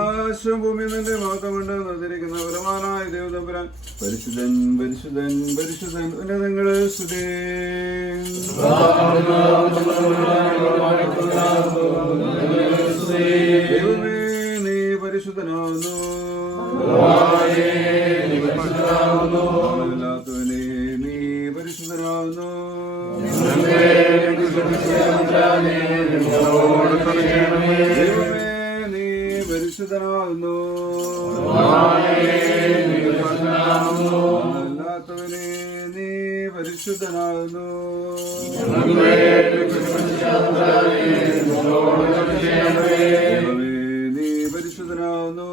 ആകാശം ഭൂമി നിന്റെ മഹത്വം കൊണ്ട് നിർത്തിരിക്കുന്ന ബലവാനായ ദൈവതമ്പുരാൻ പരിശുദ്ധൻ പരിശുദ്ധൻ പരിശുദ്ധൻ ഉന്നതങ്ങളെ സ്തുതി. ദൈവമേ നീ പരിശുദ്ധനാകുന്നു, അല്ലാത്തവനെ നീ പരിശുദ്ധനാകുന്നു. ദൈവമേ നീ പരിശുദ്ധനാകുന്നു, അല്ലാത്തവനെ നീ പരിശുദ്ധനാകുന്നു. ദൈവമേ നീ പരിശുദ്ധനാകുന്നു,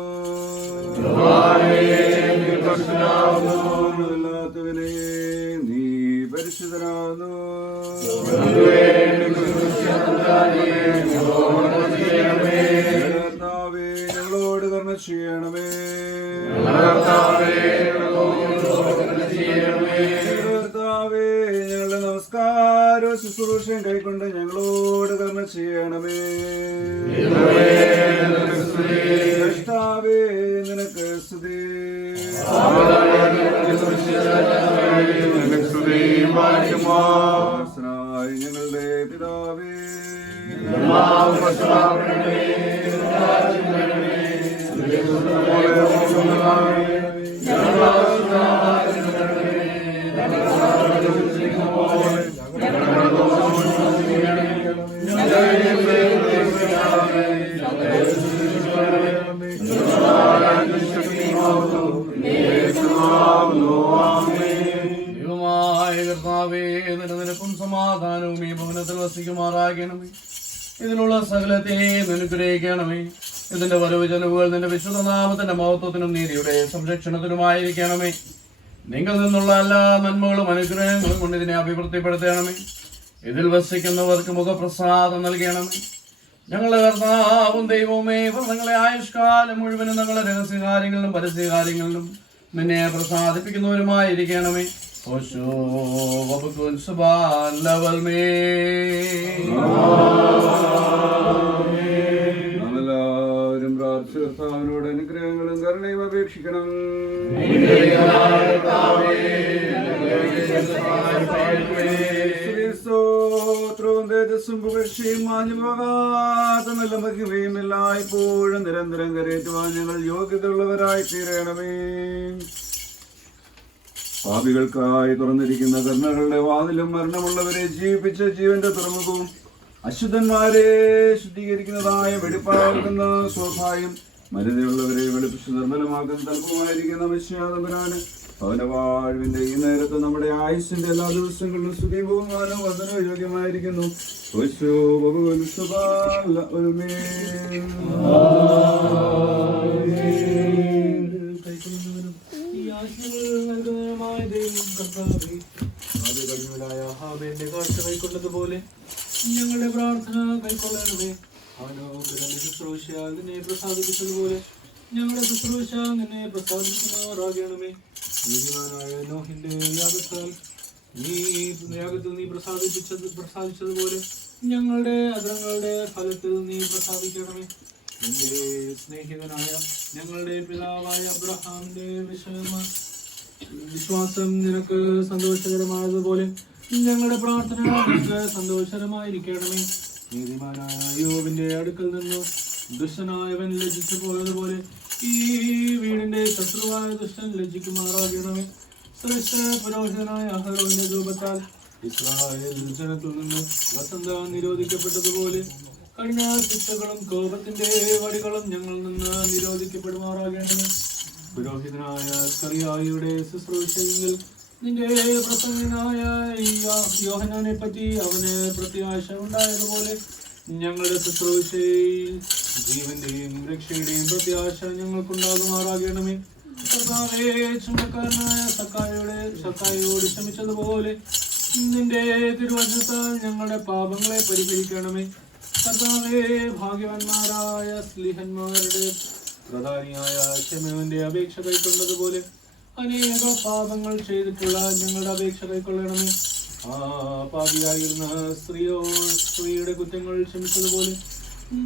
അല്ലാത്തവനെ നീ പരിശുദ്ധനാകുന്നു. കർത്താവേ ഞങ്ങളോട് കരുണ ചെയ്യണമേ, കർത്താവേ ഞങ്ങളുടെ നമസ്കാരവും ശുശ്രൂഷയും കൈക്കൊണ്ട് ഞങ്ങളോട് കരുണ ചെയ്യണമേ. കർത്താവേ നിനക്ക് സ്തുതി. ഞങ്ങളുടെ പിതാവേ നിലനിൽപ്പും സമാധാനവും ഈ ഭവനത്തിൽ വസിക്കുമാറാകണമേ. ഇതിനുള്ള സകലത്തെയും അനുഗ്രഹിക്കണമേ. ഇതിന്റെ വരവ് ചെലവുകൾ നിന്റെ വിശുദ്ധനാമത്തിന്റെ മഹത്വത്തിനും നീതിയുടെ സംരക്ഷണത്തിനുമായിരിക്കണമേ. നിങ്ങൾ നിന്നുള്ള എല്ലാ നന്മകളും അനുഗ്രഹങ്ങളും കൊണ്ട് ഇതിനെ അഭിവൃദ്ധിപ്പെടുത്തണമേ. ഇതിൽ വസിക്കുന്നവർക്ക് മുഖപ്രസാദം നൽകണമേ. ഞങ്ങളുടെ കർത്താവും ദൈവവുമേ, നിങ്ങളെ ആയുഷ്കാലം മുഴുവനും ഞങ്ങളുടെ രഹസ്യകാര്യങ്ങളിലും പരസ്യകാര്യങ്ങളിലും നിന്നെ പ്രസാദിപ്പിക്കുന്നവരുമായിരിക്കണമേ. നമ്മളെല്ലാവരും പ്രാർത്ഥിച്ച കർത്താവിനോട് അനുഗ്രഹങ്ങളും കരുണയും അപേക്ഷിക്കണം. സ്തോത്രവും തേജസ്സും പുകഴ്ചയും മാഞ്ഞു പോകാത്ത നല്ല മഹിമയും എല്ലായ്പ്പോഴും നിരന്തരം കരയേറ്റുവാൻ ഞങ്ങൾ യോഗ്യതയുള്ളവരായി തീരണമേ. പാപികൾക്കായി തുറന്നിരിക്കുന്ന കർണകളുടെ വാതിലും മരണമുള്ളവരെ ജീവിപ്പിച്ച ജീവന്റെ തുറമുഖവും അശുദ്ധന്മാരെ ശുദ്ധീകരിക്കുന്നതായ വെടിപ്പാക്കുന്ന സ്വഭായും മരുതയുള്ളവരെ വെളുപ്പിച്ച് നിർമ്മലമാക്കുന്ന തൽപ്പമായിരിക്കുന്ന മിശ്യാതമ്പരാന് ഭവനവാഴ്വിന്റെ ഈ നേരത്ത് നമ്മുടെ ആയുസ്സിന്റെ എല്ലാ ദിവസങ്ങളിലും സ്തുതിയും ബഹുമാനവും വന്ദനവും യോഗ്യമായിരിക്കുന്നു. കൈക്കൊണ്ടതുപോലെ ഞങ്ങളുടെ പ്രാർത്ഥന കൈക്കൊള്ളണമേ. അവനോന്റെ ശുശ്രൂഷ നിന്നെ പ്രസാദിപ്പിച്ചതുപോലെ ഞങ്ങളുടെ ശുശ്രൂഷ നിന്നെ പ്രസാദിപ്പിക്കുന്നവരാകണമേ. നീതിമാനായ നോഹിന്റെ യാഗത്തിൽ നീ പ്രസാദിച്ചതുപോലെ ഞങ്ങളുടെ അഗ്രങ്ങളുടെ ഫലത്തിൽ നീ പ്രസാദിക്കണമേ. എന്റെ സ്നേഹിതനായ ഞങ്ങളുടെ പിതാവായ അബ്രഹാമിന്റെ വിശ്വാസം നിനക്ക് സന്തോഷകരമായതുപോലെ ഞങ്ങളുടെ പ്രാർത്ഥന നിനക്ക് സന്തോഷകരമായിരിക്കണമേ. നീതിമാനായ യോബിന്റെ അടുക്കൽ നിന്ന് ദുഷ്ടനായവൻ ലജ്ജിച്ചു പോയതുപോലെ ഈ വീടിന്റെ ശത്രുവായ ദുഷ്ടൻ ലജ്ജിക്കുമാറാകണമേ. ശ്രേഷ്ഠ പുരോഹിതനായ അഹരോന്റെ രൂപത്താൽ ഇസ്രായേൽ ജനത്തിൽ നിന്ന് വസന്തം നിരോധിക്കപ്പെട്ടതുപോലെ കഴിഞ്ഞ ശിക്ഷകളും കോപത്തിന്റെ വടികളും ഞങ്ങളിൽ നിന്ന് നിരോധിക്കപ്പെടുമാറാകേണ്ടത്. പുരോഹിതനായ സ്കറിയായിയുടെ ശുശ്രൂഷയെങ്കിൽ നിന്റെ പ്രസംഗനായ യോഹന്നാനെ പറ്റി അവന് പ്രത്യാശ ഉണ്ടായതുപോലെ ഞങ്ങളുടെ ശുശ്രൂഷയിൽ ജീവന്റെയും രക്ഷയുടെയും പ്രത്യാശ ഞങ്ങൾക്കുണ്ടാകുമാറാകണമേ. കർത്താവേ, ചുമക്കാരനായ സക്കായോട് ക്ഷമിച്ചതുപോലെ നിന്റെ തിരുവചനത്താൽ ഞങ്ങളുടെ പാപങ്ങളെ പരിഹരിക്കണമേ. കർത്താവേ, ഭാഗ്യവാന്മാരായ സ്ലീഹന്മാരുടെ പ്രധാനിയായ ക്ഷമവന്റെ അപേക്ഷ കൈക്കൊണ്ടതുപോലെ അനേക പാപങ്ങൾ ചെയ്തിട്ടുള്ള ഞങ്ങളുടെ അപേക്ഷ കൈക്കൊള്ളണമേ. ആ പാപിയായിരുന്ന സ്ത്രീയുടെ കുറ്റങ്ങൾ ക്ഷമിച്ചതുപോലെ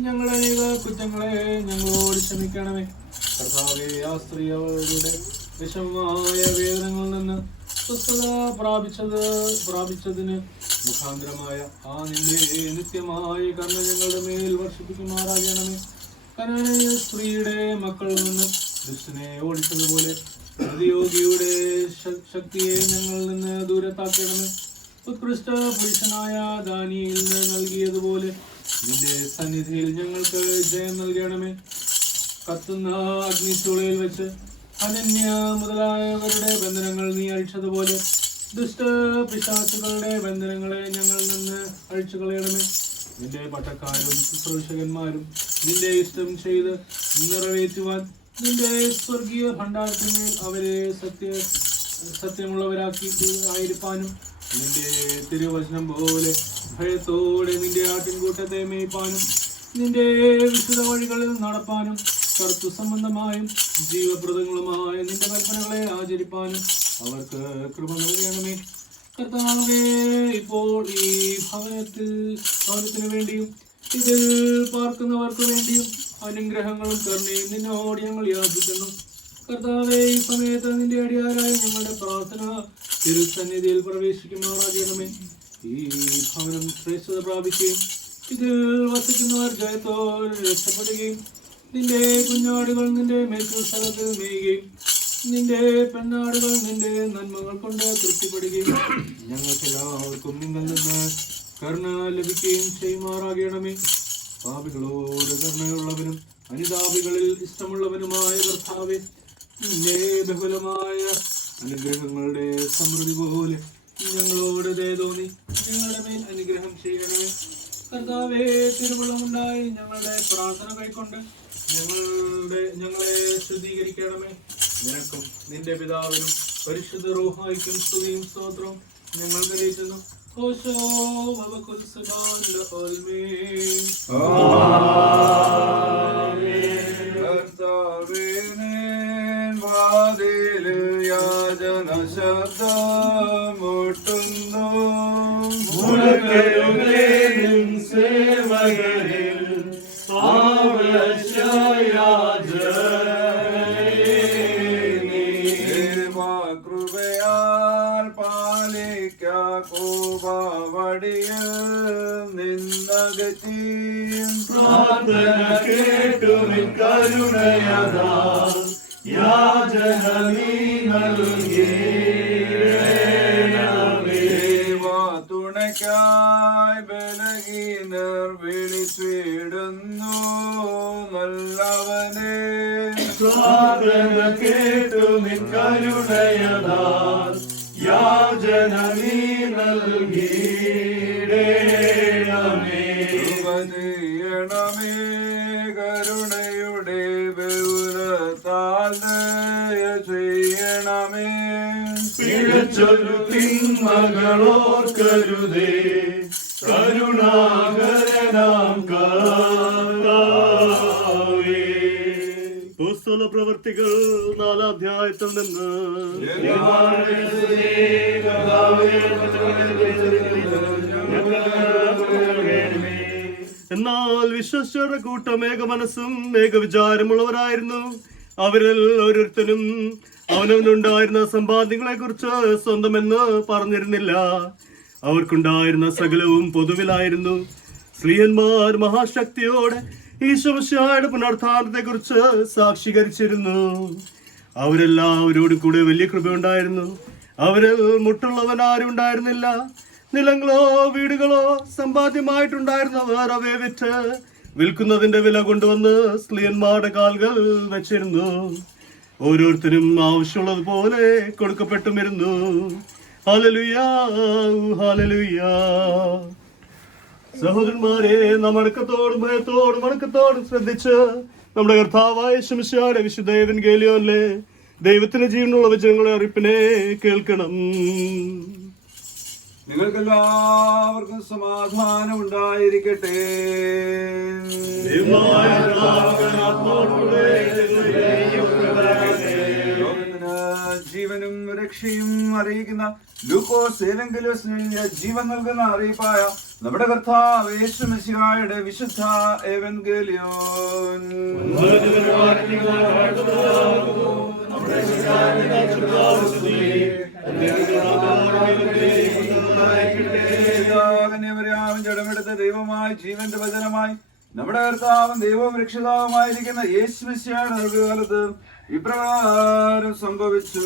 ഞങ്ങളുടെ അനേക കുറ്റങ്ങളെ ഞങ്ങളോട് ക്ഷമിക്കണമേ. കർത്താവേ, ആ സ്ത്രീ അവരുടെ വിഷമമായ വേദനകളിൽ നിന്ന് സ്വസ്ഥത പ്രാപിച്ചതിന് മുഖാന്തരമായ ആ നിന്റെ നിത്യമായ കരുണ ഞങ്ങളുടെ മേൽ വർഷിപ്പിക്കുമാറാകണമേ. കനാന്യ സ്ത്രീയുടെ മക്കളിൽ നിന്ന് ദുഷ്ടനെ ഓടിച്ചതുപോലെ പ്രതിയോഗിയുടെ ശക്തിയെ ഞങ്ങളിൽ നിന്ന് ദൂരത്താക്കണമേ. ഉത്കൃഷ്ട പുരുഷനായ ദാനിയേലിന് നൽകിയതുപോലെ നിന്റെ സന്നിധിയിൽ ഞങ്ങൾക്ക് ജയം നൽകണമേ. കത്തുന്ന അഗ്നിച്ചൂളയിൽ വെച്ച് അനന്യ മുതലായവരുടെ ബന്ധനങ്ങൾ നീ അഴിച്ചതുപോലെ ദുഷ്ട പിശാചുകളുടെ ബന്ധനങ്ങളെ ഞങ്ങളിൽ നിന്ന് അഴിച്ചു കളയണമേ. നിന്റെ പട്ടക്കാരും ശുശ്രൂഷകന്മാരും നിന്റെ ഇഷ്ടം ചെയ്ത് നിറവേറ്റുവാൻ നിന്റെ സ്വർഗീയ ഭണ്ഡാരത്തിന്മേൽ അവരെ സത്യമുള്ളവരാക്കി ആയിരിക്കാനും നിന്റെ തിരുവചനം പോലെ ഭയത്തോടെ നിന്റെ ആട്ടിൻകൂട്ടത്തെ മേയ്പ്പാനും നിന്റെ വിശുദ്ധ വഴികളിൽ നടപ്പാനും കർത്തൃ സംബന്ധമായും ജീവപ്രദങ്ങളുമായ നിന്റെ കൽപ്പനകളെ ആചരിപ്പാനും അവർക്ക് കൃപ നൽകണമേ. കർത്താവേ, ഇപ്പോൾ ഈ ഭവനത്തിന് വേണ്ടിയും ഇതിൽ പാർക്കുന്നവർക്ക് വേണ്ടിയും അനുഗ്രഹങ്ങളും കരുണയും നിന്നോട് ഞങ്ങൾ യാചിക്കുന്നു. കർത്താവേ, ഈ സമയത്ത് നിന്റെ അടിയാരായ ഞങ്ങളുടെ പ്രാർത്ഥന തിരുസന്നിധിയിൽ പ്രവേശിക്കുമാറാകണമേ. ഈ ഭവനം ശ്രേഷ്ഠത പ്രാപിക്കുകയും ഇതിൽ വസിക്കുന്നവർ ജയത്തോടെ രക്ഷപ്പെടുകയും നിന്റെ കുഞ്ഞാടുകൾ നിന്റെ മേച്ചിൽ സ്ഥലത്തിൽ മേയുകയും നിന്റെ പെണ്ണാടുകൾ നിന്റെ നന്മകൾ കൊണ്ട് തൃപ്തിപ്പെടുകയും ഞങ്ങൾക്കെല്ലാവർക്കും നിങ്ങൾ നിന്ന് കരുണ ലഭിക്കുകയും ചെയ്യുമാറാകണമേ. പാപികളോട് കരുണയുള്ളവനും അനുതാപികളിൽ ഇഷ്ടമുള്ളവനുമായ കർത്താവേ, നിന്റെ ബഹുലമായ അനുഗ്രഹങ്ങളുടെ സമൃദ്ധി പോലെ ഞങ്ങളോട് ദയ തോന്നി ഞങ്ങളുടെ മേൽ അനുഗ്രഹം ചെയ്യണമേ. കർത്താവേ, തിരുവുള്ളമുണ്ടായി ഞങ്ങളുടെ പ്രാർത്ഥന കൈക്കൊണ്ട് ഞങ്ങളെ ശുദ്ധീകരിക്കണമേ. നിനക്കും നിന്റെ പിതാവിനും പരിശുദ്ധ റൂഹായിക്കും സ്തുതിയും സ്തോത്രവും ഞങ്ങൾ കരയിക്കുന്നു. യാചന ശബ്ദമുട്ടുന്നു സേവകരിൽ കൃപയാൽ പാലിക്കൂപവടിയിൽ നിന്നകറ്റിയും പ്രാർത്ഥന കേട്ടു കരുണയതാ യാചന നീ നൽകേണമേ. തുണയ്ക്കായി ബലഹീനർ വിളിച്ചിടുന്നു നല്ലവനെ. പ്രാർത്ഥന കേട്ടു കരുണയതാ യാചന നീ നൽകേണമേ. ചെയ്യണമേ കരുണയുടെ ബഹുലത്താൽ ദയ ചെയ്യണമേ. പിഴച്ചൊല്ലു തിന്മകളോർക്കരുതേ കരുണാകരനാം കർത്താവേ. പുസ്തക പ്രവൃത്തികൾ 4-ാം അധ്യായത്തിൽ നിന്ന് എന്നാൽ വിശ്വസ്തരുടെ കൂട്ടം ഏകമനസ്സും ഏകവിചാരമുള്ളവരായിരുന്നു. അവരിൽ ഓരോരുത്തരും അവനവനുണ്ടായിരുന്ന സമ്പാദ്യങ്ങളെ കുറിച്ച് സ്വന്തമെന്ന് പറഞ്ഞിരുന്നില്ല. അവർക്കുണ്ടായിരുന്ന സകലവും പൊതുവിലായിരുന്നു. സ്ത്രീയന്മാർ മഹാശക്തിയോടെ ഈശോ മിശിഹായുടെ പുനരുത്ഥാനത്തെ കുറിച്ച് സാക്ഷീകരിച്ചിരുന്നു. അവരെല്ലാവരോടും കൂടെ വലിയ കൃപയുണ്ടായിരുന്നു. അവരിൽ മുട്ടുള്ളവൻ ആരും ഉണ്ടായിരുന്നില്ല. നിലങ്ങളോ വീടുകളോ സമ്പാദ്യമായിട്ടുണ്ടായിരുന്നവർ അവയെ വിറ്റ് വിൽക്കുന്നതിന്റെ വില കൊണ്ടുവന്ന് സ്ത്രീയന്മാരുടെ കാലുകൾ വെച്ചിരുന്നു. ഓരോരുത്തരും ആവശ്യമുള്ളതുപോലെ കൊടുക്കപ്പെട്ടുമിരുന്നു. ഹല്ലേലൂയാ, ഹല്ലേലൂയാ. സഹോദരന്മാരെ, നാം അടക്കത്തോടും ഭയത്തോടും അടക്കത്തോടും ശ്രദ്ധിച്ച് നമ്മുടെ കർത്താവായ യേശു മിശിഹായുടെ വിശുദ്ധ എവൻഗേലിയോനിലെ ദൈവത്തിന്റെ ജീവനുള്ള വചനങ്ങളെ അറിയിപ്പിനെ കേൾക്കണം. നിങ്ങൾക്കെല്ലാവർക്കും സമാധാനം ഉണ്ടായിരിക്കട്ടെ. ജീവനും രക്ഷയും അറിയിക്കുന്ന ലൂക്കോസ് ഏവൻഗേലിയോസിന്റെ ജീവൻ നൽകുന്ന അറിയിപ്പായ നമ്മുടെ കർത്താവ് യേശു മിശിഹായുടെ വിശുദ്ധ ഏവൻഗേലിയോൻ. ജഡമെടുത്ത ദൈവമായി ജീവന്റെ വചനമായി നമ്മുടെ കർത്താവും ദൈവവും രക്ഷിതാവുമായിരിക്കുന്ന യേശു മിശിഹായുടെ നൽകുകാലത്ത് ഇപ്രകാരം സംഭവിച്ചു.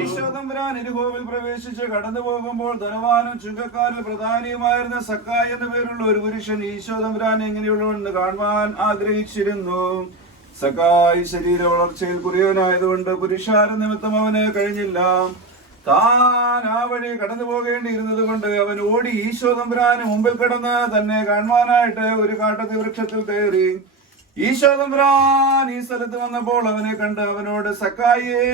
ഈശോ തമ്പുരാൻ യെരിഹോവിൽ പ്രവേശിച്ച് കടന്നു പോകുമ്പോൾ ധനവാനും ചുങ്കക്കാരിൽ പ്രധാനിയുമായിരുന്ന സക്കായി എന്ന പേരുള്ള ഒരു പുരുഷൻ ഈശോ തമ്പുരാൻ എങ്ങനെയുള്ളവെന്ന് കാണുവാൻ ആഗ്രഹിച്ചിരുന്നു. സക്കായി ശരീര വളർച്ചയിൽ കുറിയവനായതുകൊണ്ട് പുരുഷാര നിമിത്തം അവന് കഴിഞ്ഞില്ല. താൻ ആ വഴി കടന്നു പോകേണ്ടിയിരുന്നത് കൊണ്ട് അവൻ ഓടി ഈശോ തമ്പുരാന് മുമ്പിൽ കിടന്ന് തന്നെ കാണുവാനായിട്ട് ഒരു കാട്ടത്തി വൃക്ഷത്തിൽ കയറി. ഈശോ തമ്പുരാൻ ഈ സ്ഥലത്ത് വന്നപ്പോൾ അവനെ കണ്ട് അവനോട്, സക്കായിയെ,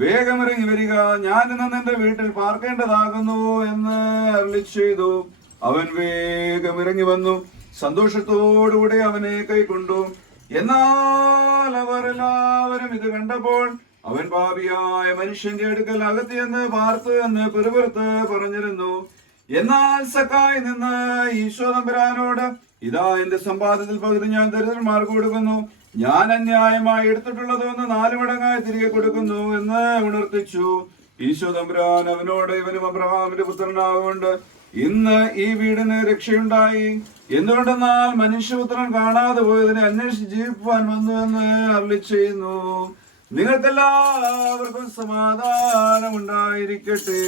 വേഗമിറങ്ങി വരിക, ഞാൻ ഇന്ന് നിന്റെ വീട്ടിൽ പാർക്കേണ്ടതാകുന്നു എന്ന് അരുളി ചെയ്തു. അവൻ വേഗമിറങ്ങി വന്നു, സന്തോഷത്തോടുകൂടി അവനെ കൈക്കൊണ്ടു. എന്നാൽ അവർ എല്ലാവരും ഇത് കണ്ടപ്പോൾ അവൻ പാപിയായ മനുഷ്യന്റെ അടുക്കൽ അകത്തിയെന്ന് പാർത്തു എന്ന് പിറുപിറുത്ത് പറഞ്ഞിരുന്നു. എന്നാൽ സക്കായി നിന്ന് ഈശോ തമ്പുരാനോട്, ഇതാ എന്റെ സമ്പാദ്യത്തിൽ പകുതി ഞാൻ ദരിദ്രന്മാർക്ക് കൊടുക്കുന്നു. ഞാൻ അന്യായമായി എടുത്തിട്ടുള്ളതെന്ന് 4 മടങ്ങായി തിരികെ കൊടുക്കുന്നു എന്ന് ഉണർത്തിച്ചു. ഈശോ തമ്പുരാൻ അവനോട്, ഇവനും അബ്രഹാമിന്റെ പുത്രനാവുകൊണ്ട് ഇന്ന് ഈ വീടിന് രക്ഷയുണ്ടായി. എന്തുകൊണ്ടെന്നാൽ മനുഷ്യപുത്രൻ കാണാതെ പോയതിനെ അന്വേഷിച്ച് ജീവിപ്പാൻ വന്നു എന്ന് അരുളി ചെയ്യുന്നു. നിങ്ങൾക്കെല്ലാവർക്കും സമാധാനം ഉണ്ടായിരിക്കട്ടെ.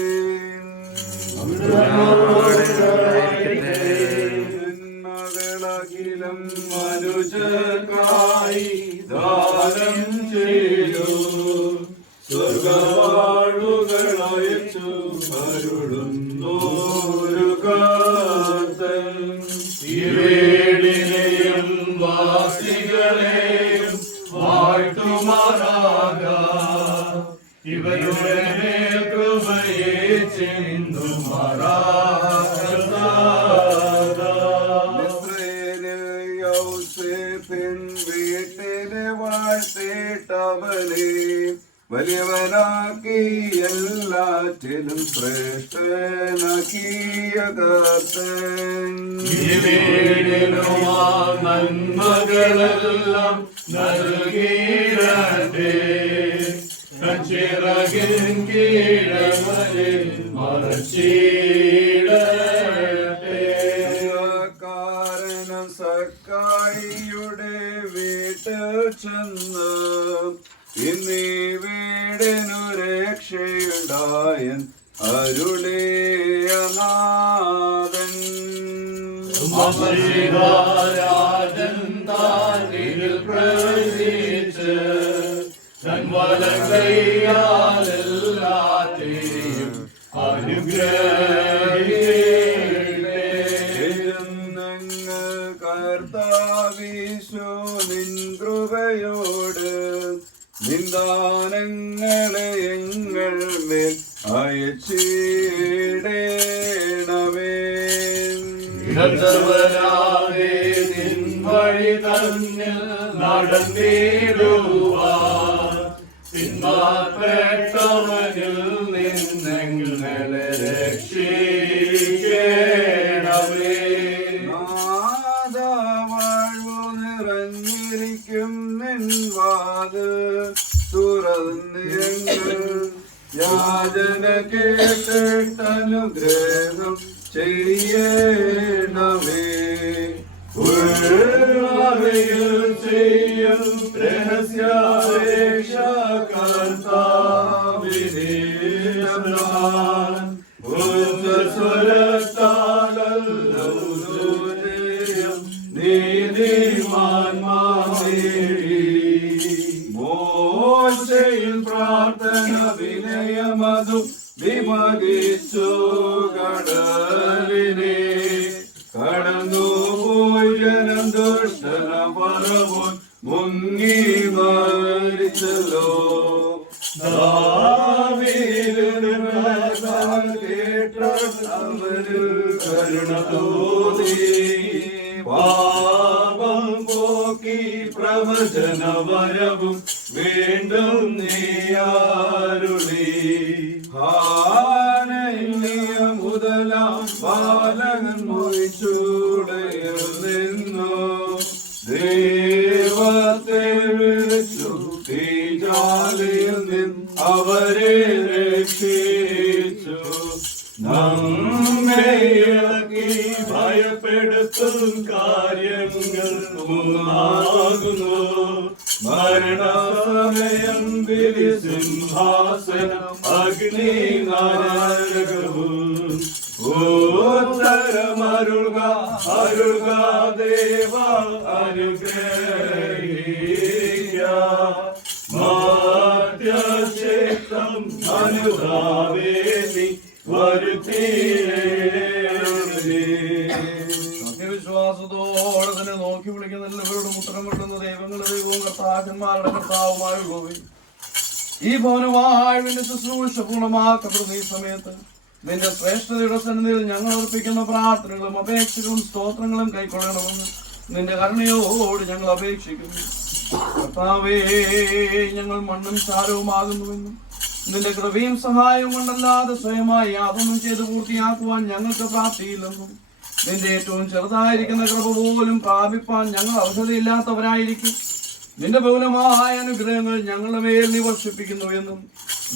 മകളകിലം മനുജർക്കായി ദാനം ചെയ്തു, സ്വർഗവാഴുകളയച്ചു അരുളുന്നോരു കാതൻ. ഇവേടിനെയും വാസികളെയും വാഴ്ത്തുമാറാക, ഇവരുടെ മേൽ കൃപയെ ചിന്തുമാറാക. വീട്ടിലെ വാഴ്ത്തേട്ടവനെ വലിയവനാക്കി എല്ലാറ്റിലും ശ്രേഷ്ഠനാക്കിയ കർത്തൻ. നന്മകളെല്ലാം നൽകിയിടട്ടെ, ചിറകിൻ കീഴമതിൽ മറച്ചിടട്ടെ. കാരണം സക്കായിയുടെ വീട്ടിൽ ചെന്ന് ഇന്നീ വീടിനു രക്ഷയുണ്ടായൻ അരുളിയ നാഥൻ. രാജൻ താനിൽ പ്രവേശിച്ച് തൻ വലങ്കൈയാലെല്ലാറ്റിനെയും അനുഗ്രഹിക്കട്ടെ. കർത്താവീശോ നിൻ കൃപയോട് നിന്ദാനങ്ങളെ എങ്ങൾ മേൽ അയച്ചിടേണമേ. നിൻ വഴി തന്നിൽ നടന്നിടുവാൻ പിന്മാറ്റവനിൽ നിന്നെങ്ങളെ രക്ഷിക്കണമേ. വാഴ്വു നിറഞ്ഞിരിക്കും നിൻ വാതിൽ തുറന്നിരങ്ങൾ യാചന കേട്ടിട്ടനുഗ്രഹം ചെയ്യണമേ. ഉള്ളവയിൽ ചെയ്യും രഹസ്യാപേക്ഷ കർത്താവിനെ ഞാൻ ഉച്ചസ്വരത്താലല്ലോ ജയം നീതിമാന്മാരേഴി. മോശയിൽ പ്രാർത്ഥന വിനയമതും വിമകിച്ചു കടലിനെ കടന്നു പോയി ജനം ദുഷ്ടന പറവോൻ മുങ്ങി മരിച്ചല്ലോ. കേട്ടവരിൽ കരുണ തോന്നി പാപം പോക്കി പ്രവചനവരവും വീണ്ടും നീയാരുളി. മുതലാം ബാലകൻ മൊഴിച്ചൂടയിൽ നിന്നു ദൈവത്തെ വിളിച്ചു തീജാലിയിൽ നിന്ന് അവരെ രക്ഷിച്ചു. നമ്മെ ഇളക്കി ഭയപ്പെടുത്തും കാര്യങ്ങൾ മൂന്നാകുന്നു. മരണസമയം വിധി സിംഹാസനം അഗ്നി നരകവും. ഉത്തരമരുൾക അരുൾക ദേവ അനുഗ്രഹിക്ക. മാത്യക്ഷേത്രം അനുതാവേനി സത്യവിശ്വാസത്തോടെ തന്നെ നോക്കി വിളിക്കുന്ന എല്ലാവരോടും ഉത്തരം കിട്ടുന്ന ദൈവങ്ങളുടെ ദൈവവും കർത്താക്കന്മാരുടെ കർത്താവുമായുള്ളവേ, ഈ ഭവനവാഴ്വിന്റെ ശുശ്രൂഷ പൂർണ്ണമാക്കപ്പെടുന്ന ഈ സമയത്ത് നിന്റെ ശ്രേഷ്ഠതയുടെ സന്നിധിയിൽ ഞങ്ങൾ അർപ്പിക്കുന്ന പ്രാർത്ഥനകളും അപേക്ഷകളും സ്തോത്രങ്ങളും കൈക്കൊള്ളണമെന്ന് നിന്റെ കരുണയോട് ഞങ്ങൾ അപേക്ഷിക്കുന്നു. കർത്താവേ, ഞങ്ങൾ മണ്ണും ചാരവുമാകുന്നുവെന്നും നിന്റെ കൃപയും സഹായവും കൊണ്ടല്ലാതെ സ്വയമായി യാതൊന്നും ചെയ്ത് പൂർത്തിയാക്കുവാൻ ഞങ്ങൾക്ക് പ്രാപ്തിയില്ലെന്നും നിന്റെ ഏറ്റവും ചെറുതായിരിക്കുന്ന കൃപ പോലും പ്രാപിപ്പാൻ ഞങ്ങൾ അർഹതയില്ലാത്തവരായിരിക്കും. നിന്റെ ബഹുലമായ അനുഗ്രഹങ്ങൾ ഞങ്ങളുടെ മേൽ നീ വർഷിപ്പിക്കുന്നു എന്നും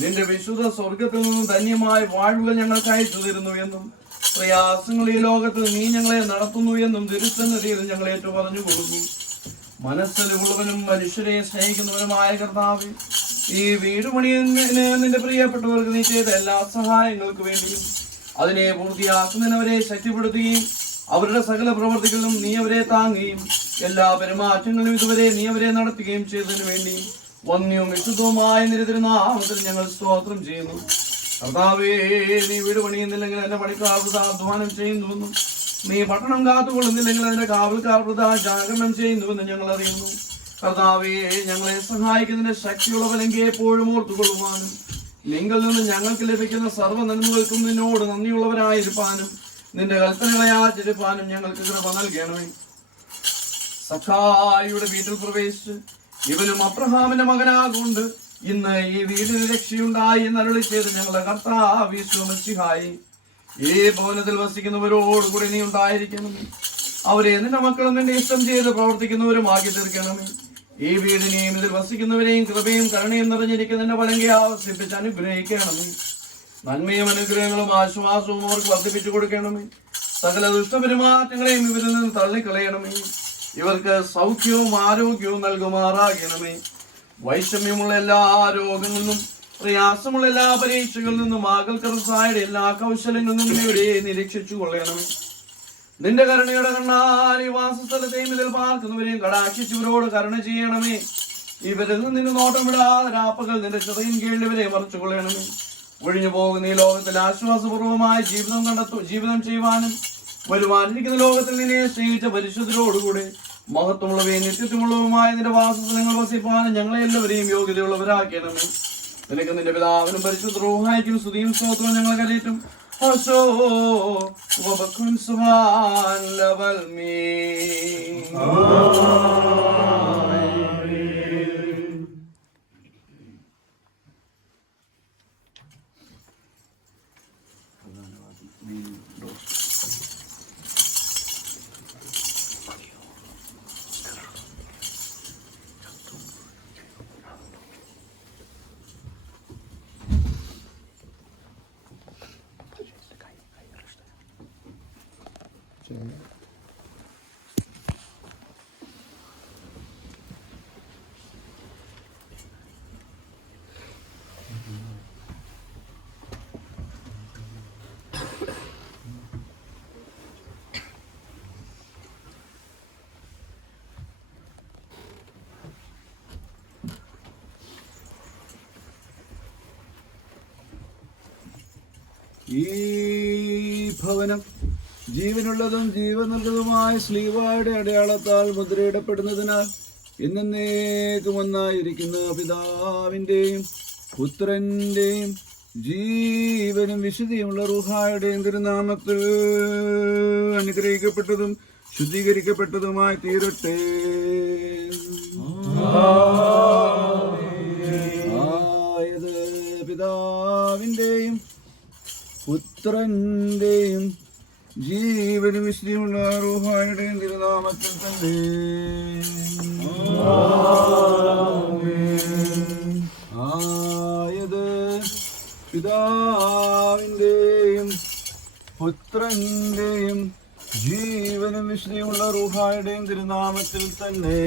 നിന്റെ വിശുദ്ധ സ്വർഗത്തിൽ നിന്നും ധന്യമായ വാഴ്വുകൾ ഞങ്ങൾക്ക് അയച്ചു തരുന്നു എന്നും പ്രയാസങ്ങൾ ഈ ലോകത്ത് നീ ഞങ്ങളെ നടത്തുന്നു എന്നും തിരുസന്നിധിയിൽ ഞങ്ങൾ ഏറ്റു പറഞ്ഞു കൊടുക്കുന്നു. മനസ്സിലുള്ളവനും മനുഷ്യരെ സ്നേഹിക്കുന്നവനുമായ കർത്താവേ, ഈ വീട് പണിയുന്നതിന് നിന്റെ പ്രിയപ്പെട്ടവർക്ക് നീ ചെയ്ത എല്ലാ സഹായങ്ങൾക്ക് വേണ്ടിയും അതിനെ പൂർത്തിയാക്കുന്നതിനവരെ ശക്തിപ്പെടുത്തുകയും അവരുടെ സകല പ്രവർത്തികളിലും നീ അവരെ താങ്ങുകയും എല്ലാ പെരുമാറ്റങ്ങളിലും ഇതുവരെ നീ അവരെ നടത്തുകയും ചെയ്തതിനു വേണ്ടി വന്യവും വിശുദ്ധവുമായ നിന്റെ തിരുനാമത്തിൽ ഞങ്ങൾ സ്തോത്രം ചെയ്യുന്നു. കർത്താവേ, നീ വീട് പണിയുന്നില്ലെങ്കിൽ എന്റെ പണിക്കാർ വൃഥാ അധ്വാനം ചെയ്യുന്നുവെന്നും നീ പട്ടണം കാത്തുകൊള്ളുന്നില്ലെങ്കിൽ അതിന്റെ കാവൽക്കാർ വൃഥാ ജാഗരണം ചെയ്യുന്നുവെന്ന് ഞങ്ങൾ അറിയുന്നു. കർത്താവേ, ഞങ്ങളെ സഹായിക്കുന്നതിന്റെ ശക്തിയുള്ളവരെങ്കിൽ എപ്പോഴും ഓർത്തുകൊള്ളുവാനും നിങ്ങൾ നിന്ന് ഞങ്ങൾക്ക് ലഭിക്കുന്ന സർവ്വ നന്മകൾക്കും നിന്നോട് നന്ദിയുള്ളവരായിരിക്കാനും നിന്റെ കൽപ്പനകളെ ആചരിപ്പാനും ഞങ്ങൾക്ക് കൃപ നൽകണമേ. സഖായിയുടെ വീട്ടിൽ പ്രവേശിച്ച് ഇവനും അബ്രഹാമിന്റെ മകനാകൊണ്ട് ഇന്ന് ഈ വീടിന് രക്ഷയുണ്ടായി എന്നരുളി ചെയ്ത് ഞങ്ങളുടെ കർത്താവ് യേശുമശിഹായി ഈ ഭവനത്തിൽ വസിക്കുന്നവരോടുകൂടി നീ ഉണ്ടായിരിക്കണമേ. അവരെ നിന്റെ മക്കളും നിന്റെ ഇഷ്ടം ചെയ്ത് പ്രവർത്തിക്കുന്നവരുമാക്കി തീർക്കണമേ. ഈ വീടിനെയും ഇതിൽ വസിക്കുന്നവരെയും കൃപയും കരുണയും നിറഞ്ഞിരിക്കുന്നതിന്റെ വലങ്കെ ആവസിപ്പിച്ച് അനുഗ്രഹിക്കണമേ. നന്മയും അനുഗ്രഹങ്ങളും ആശ്വാസവും അവർക്ക് വർദ്ധിപ്പിച്ചു കൊടുക്കണമേ. സകല ദുഷ്ടപെരുമാറ്റങ്ങളെയും ഇവരിൽ നിന്ന് തള്ളിക്കളയണമേ. ഇവർക്ക് സൗഖ്യവും ആരോഗ്യവും നൽകുമാറാകണമേ. വൈഷമ്യമുള്ള എല്ലാ രോഗങ്ങളിലും പ്രയാസമുള്ള എല്ലാ പരീക്ഷകളിൽ നിന്നും ആകൽക്കർസായുടെ എല്ലാ കൗശലങ്ങളിൽ നിന്നും ഇവരെ നിരീക്ഷിച്ചു കൊള്ളണമേ. നിന്റെ കരുണയുടെ കണ്ണാൽ ഈ വാസസ്ഥലത്തെയും ഇതിൽ പാർക്കുന്നവരെയും കടാക്ഷിച്ചവരോട് കരുണ ചെയ്യണമേ. ഇവരിൽ നിന്ന് നോട്ടം വിടാതെ രാപ്പകൽ നിന്റെ ചെറിയ കീഴിവരെ മറച്ചു കൊള്ളണമേ. ഒഴിഞ്ഞു പോകുന്ന ഈ ലോകത്തിൽ ആശ്വാസപൂർവമായ ജീവിതം ചെയ്യുവാനും വരുവാനിരിക്കുന്ന ലോകത്തിൽ നിന്നെ സ്നേഹിച്ച പരിശുദ്ധരോടുകൂടെ മഹത്വമുള്ളവയും നിത്യത്വമുള്ളവുമായ നിന്റെ വാസസ്ഥലങ്ങൾ വസിപ്പാനും ഞങ്ങളെ എല്ലാവരെയും യോഗ്യതയുള്ളവരാക്കണമേ. നിനക്ക് നിന്റെ പിതാവിനും പരിശുദ്ധ റൂഹായിക്കും സ്തുതിയും സ്തോത്രവും ഞങ്ങൾ കരയിട്ടും ഈ ഭവനം ജീവനുള്ളതും ജീവനുള്ളതുമായ സ്ലീവായുടെ അടയാളത്താൽ മുദ്രയിടപ്പെടുന്നതിനാൽ എന്നേക്കും ഒന്നായിരിക്കുന്ന പിതാവിൻ്റെയും പുത്രൻ്റെയും ജീവനും വിശുദ്ധിയുമുള്ള റൂഹായുടെയും തിരുനാമത്തിൽ അനുഗ്രഹിക്കപ്പെട്ടതും ശുദ്ധീകരിക്കപ്പെട്ടതുമായി തീരട്ടെ. ആയത് പിതാവിൻ്റെയും പുത്രൻ്റെയും ജീവനും വിശുദ്ധിയുള്ള റൂഹായുടെയും തിരുനാമത്തിൽ തന്നെ. ആയത് പിതാവിൻ്റെയും പുത്രൻ്റെയും ജീവനും വിശുദ്ധിയുള്ള റൂഹായുടെയും തിരുനാമത്തിൽ തന്നെ.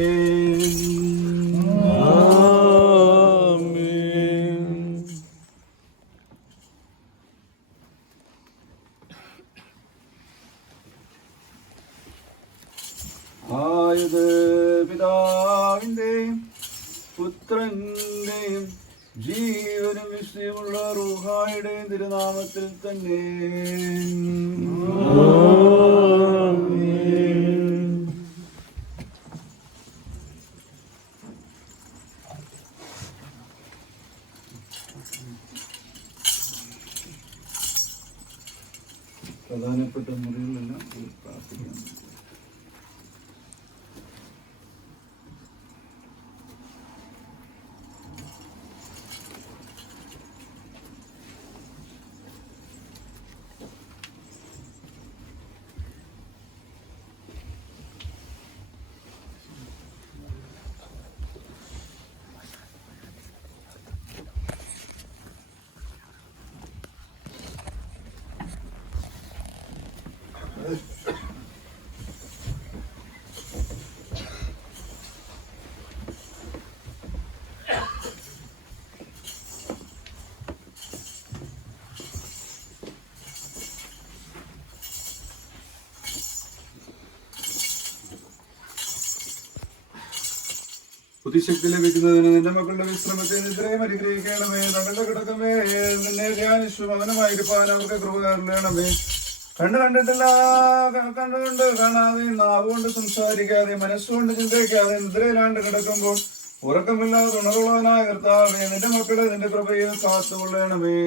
ആയത് പിതാവിൻ്റെയും പുത്രൻ്റെയും ജീവനും വിശുദ്ധിയുമുള്ള റൂഹായുടെയും തിരുനാമത്തിൽ തന്നെ. പ്രധാനപ്പെട്ട മുറികളെല്ലാം പ്രാർത്ഥിക്കണം. ബുദ്ധിശക്തി ലഭിക്കുന്നതിന് നിന്റെ മക്കളുടെ വിശ്രമത്തെ നിദ്രയും അനുഗ്രഹിക്കണമേ. തങ്ങളുടെ കിടക്കമേ നിന്നെ ധ്യാനിച്ചു മൗനമായിരിക്കാൻ അവർക്ക് കൃപ കരുണമേ. കണ്ടിട്ടില്ല, കണ്ടുകൊണ്ട് കാണാതെ, നാവുകൊണ്ട് സംസാരിക്കാതെ, മനസ്സുകൊണ്ട് ചിന്തിക്കാതെ നിദ്രയിലാണ്ട് കിടക്കുമ്പോൾ ഉറക്കമില്ലാതെ ഉണർവുള്ളവനായ കർത്താവേ, നിന്റെ മക്കളെ നിന്റെ കൃപയിൽ കാത്തുകൊള്ളണമേ.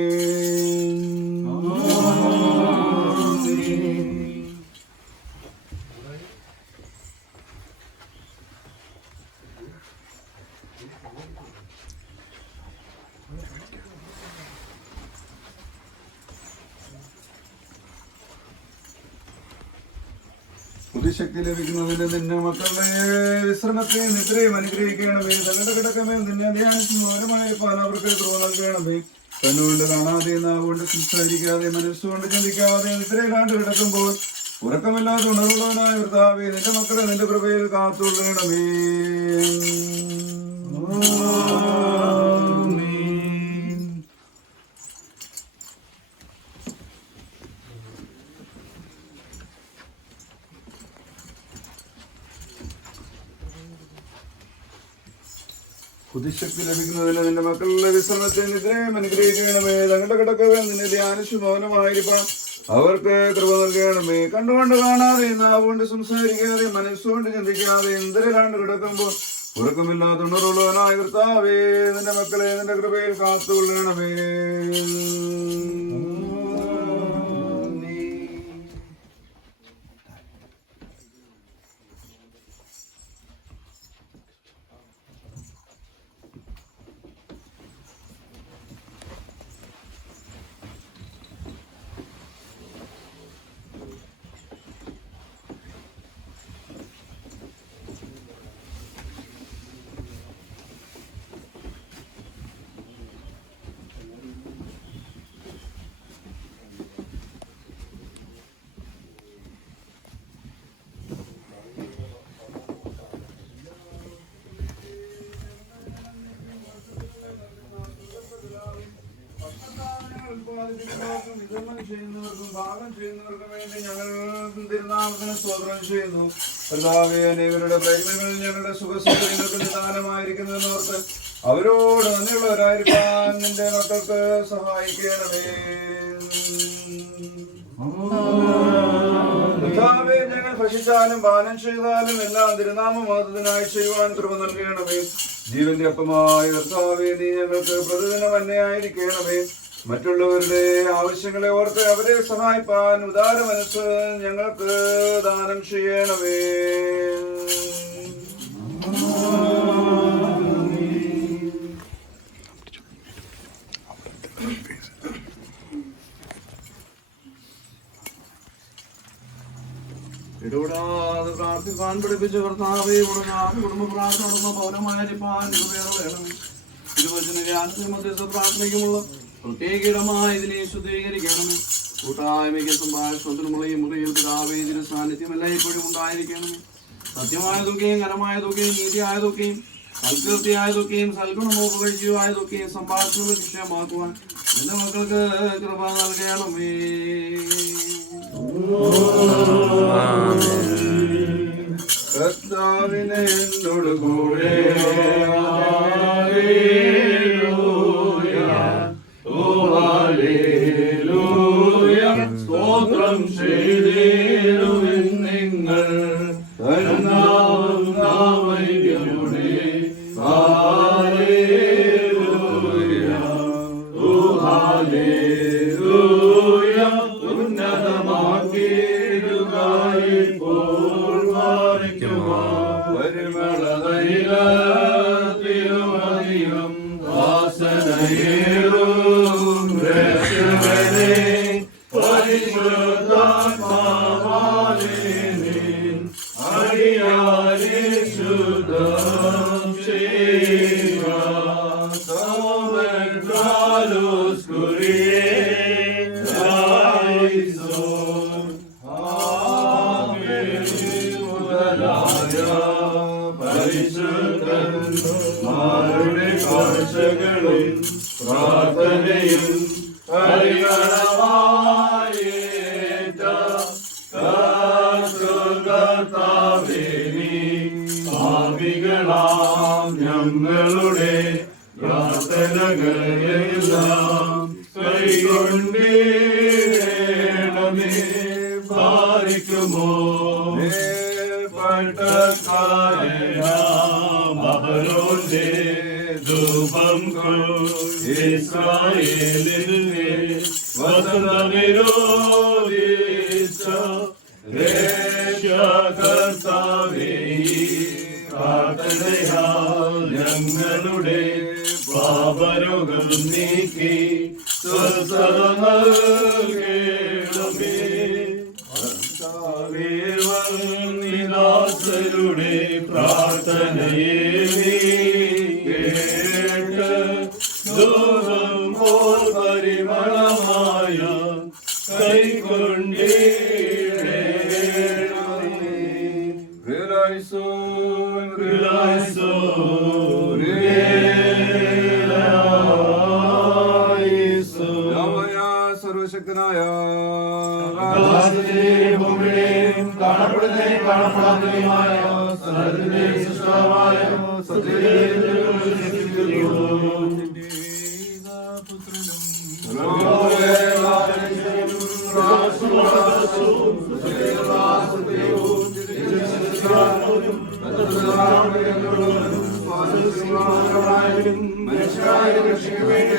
ബുദ്ധിശക്തി ലഭിക്കുന്നതിന് നിന്നെ മക്കളുടെ വിശ്രമത്തെ നിദ്രയും അനുഗ്രഹിക്കണമേ. തങ്ങളുടെ കിടക്കമേ നിന്നെ ധ്യാനിച്ച് മൗനമായി അവർക്ക് കൃപ നൽകണമേ. കണ്ണുകൊണ്ട് കാണാതെ, നാവുകൊണ്ട് സംസാരിക്കാതെ, മനസ്സുകൊണ്ട് ചിന്തിക്കാതെ നിദ്രയിലാണ്ട് കിടക്കുമ്പോൾ ഉറക്കമില്ലാതെ ഉണർവുള്ളവനായ കർത്താവേ, നിന്റെ മക്കളെ നിന്റെ കൃപയിൽ കാത്തുകൊള്ളണമേ. ബുദ്ധിശക്തി ലഭിക്കുന്നതിന് നിന്റെ മക്കളുടെ വിശ്രമത്തെ നിദ്രയും അനുഗ്രഹിക്കണമേ. തങ്ങളുടെ കിടക്കവേ നിന്നെ ധ്യാനിച്ചു മൗനമായിരിക്കാൻ അവർക്ക് കൃപ നൽകണമേ. കണ്ടുകൊണ്ട് കാണാതെ, നാവുകൊണ്ട് സംസാരിക്കാതെ, മനസ്സുകൊണ്ട് ചിന്തിക്കാതെ നിദ്രയിലാണ്ട് കിടക്കുമ്പോൾ ഉറക്കമില്ലാതെ ഉണർവുള്ളവനായ കർത്താവേ, നിന്റെ മക്കളെ നിന്റെ കൃപയിൽ കാത്തുകൊള്ളണമേ. ചെയ്യുന്നവർക്കും പാപം ചെയ്യുന്നവർക്കും വേണ്ടി ഞങ്ങൾ തിരുനാമത്തിന് സ്തോത്രം ചെയ്യുന്നു. കർത്താവേ, അനേകരുടെ പ്രയത്നങ്ങൾ ഞങ്ങളുടെ സുഖസൗകര്യങ്ങൾക്ക് നിദാനമായിരിക്കുന്നതെന്നോർത്ത് അവരോട് നന്ദിയുള്ളവരായിരിക്കാൻ നിന്റെ മക്കൾക്ക് സഹായിക്കണമേ. കർത്താവേ, ഞങ്ങൾ ഭക്ഷിച്ചാലും പാനം ചെയ്താലും എല്ലാം തിരുനാമമാതത്തിനായി ചെയ്യുവാൻ കൃപ നൽകണമേ. ജീവന്റെ അപ്പമായ കർത്താവേ, നീ ഞങ്ങൾക്ക് പ്രതിദിനം അന്നയായിരിക്കണമേ. മറ്റുള്ളവരുടെ ആവശ്യങ്ങളെ ഓർത്ത് അവരെ സഹായിപ്പാൻ ഉദാര മനസ്സ് ഞങ്ങൾക്ക് ദാനം ചെയ്യണമേ. ഇടപെടാതെ പ്രാർത്ഥിക്കാൻ പഠിപ്പിച്ച കർത്താവേ, കുടുംബ പ്രാർത്ഥന നടന്ന പൗരമായിരിക്കാൻ വേണമേ. ഇരുവചന ധ്യാനത്തിന് മധ്യസ്ഥ പ്രാർത്ഥനയ്ക്കുമുള്ള പ്രത്യേക ഇടമായി ഇതിനെ ശുദ്ധീകരിക്കണമേ. കൂട്ടായ്മയ്ക്ക് സംഭാഷണത്തിനുമുള്ള ഈ മുറിയിൽ പിതാവേ ഇതിന് സാന്നിധ്യം എല്ലായ്പ്പോഴും ഉണ്ടായിരിക്കണമേ. സത്യമായതൊക്കെയും ഘനമായതൊക്കെയും നീതിയായതൊക്കെയും സൽകൃത്യായതൊക്കെയും സൽഗുണമോപകരിച്ചുവായതൊക്കെയും സംഭാഷണ വിഷയമാക്കുവാൻ എന്റെ മക്കൾക്ക് കൃപ നൽകണമേ. കർത്താവിനെ എന്നോട് കൂടെ സ്തോത്രം ചെയ്തിടുവിൻ നിങ്ങൾ പരിമളതൈലത്തിലുമധികം വാസനയേറും രക്ഷകനെ പരിശുദ്ധാത്മാവാലേ നിൻ അടിയാരെ ശുദ്ധം ചെയ്യുക. സോമൻകാലോസ് കുരിയേസോൻ മുതലായ പരിശുദ്ധന്മാരുടെ കാഴ്ചകളും പ്രാർത്ഥനയും പരിഗണമായേറ്റ കർത്താവേ, നീ പാപികളാം ഞങ്ങളുടെ പ്രാർത്ഥനകളെല്ലാം കൈകൊണ്ടേണമേ. പാലിക്കുമോ പട്ടക്കാരനാമഹരോന്റെ ധൂപം ഇസ്രായേലിനെ വസന്തവിരോധിച്ച രക്ഷകർത്താവേ, പ്രാർത്ഥനയാൽ ഞങ്ങളുടെ പാപരോഗം നീക്കി സ്വസ്ഥത നൽകണമേ. നിദാസരുടെ പ്രാർത്ഥനയെ നീ കേട്ട് ദൂരം പോൽ പരിമളമായ സർവശക്തനായ കാണപ്പെടുന്നതും കാണപ്പെടാത്തതുമായ മനുഷ്യരായ രക്ഷയ്ക്ക് വേണ്ടി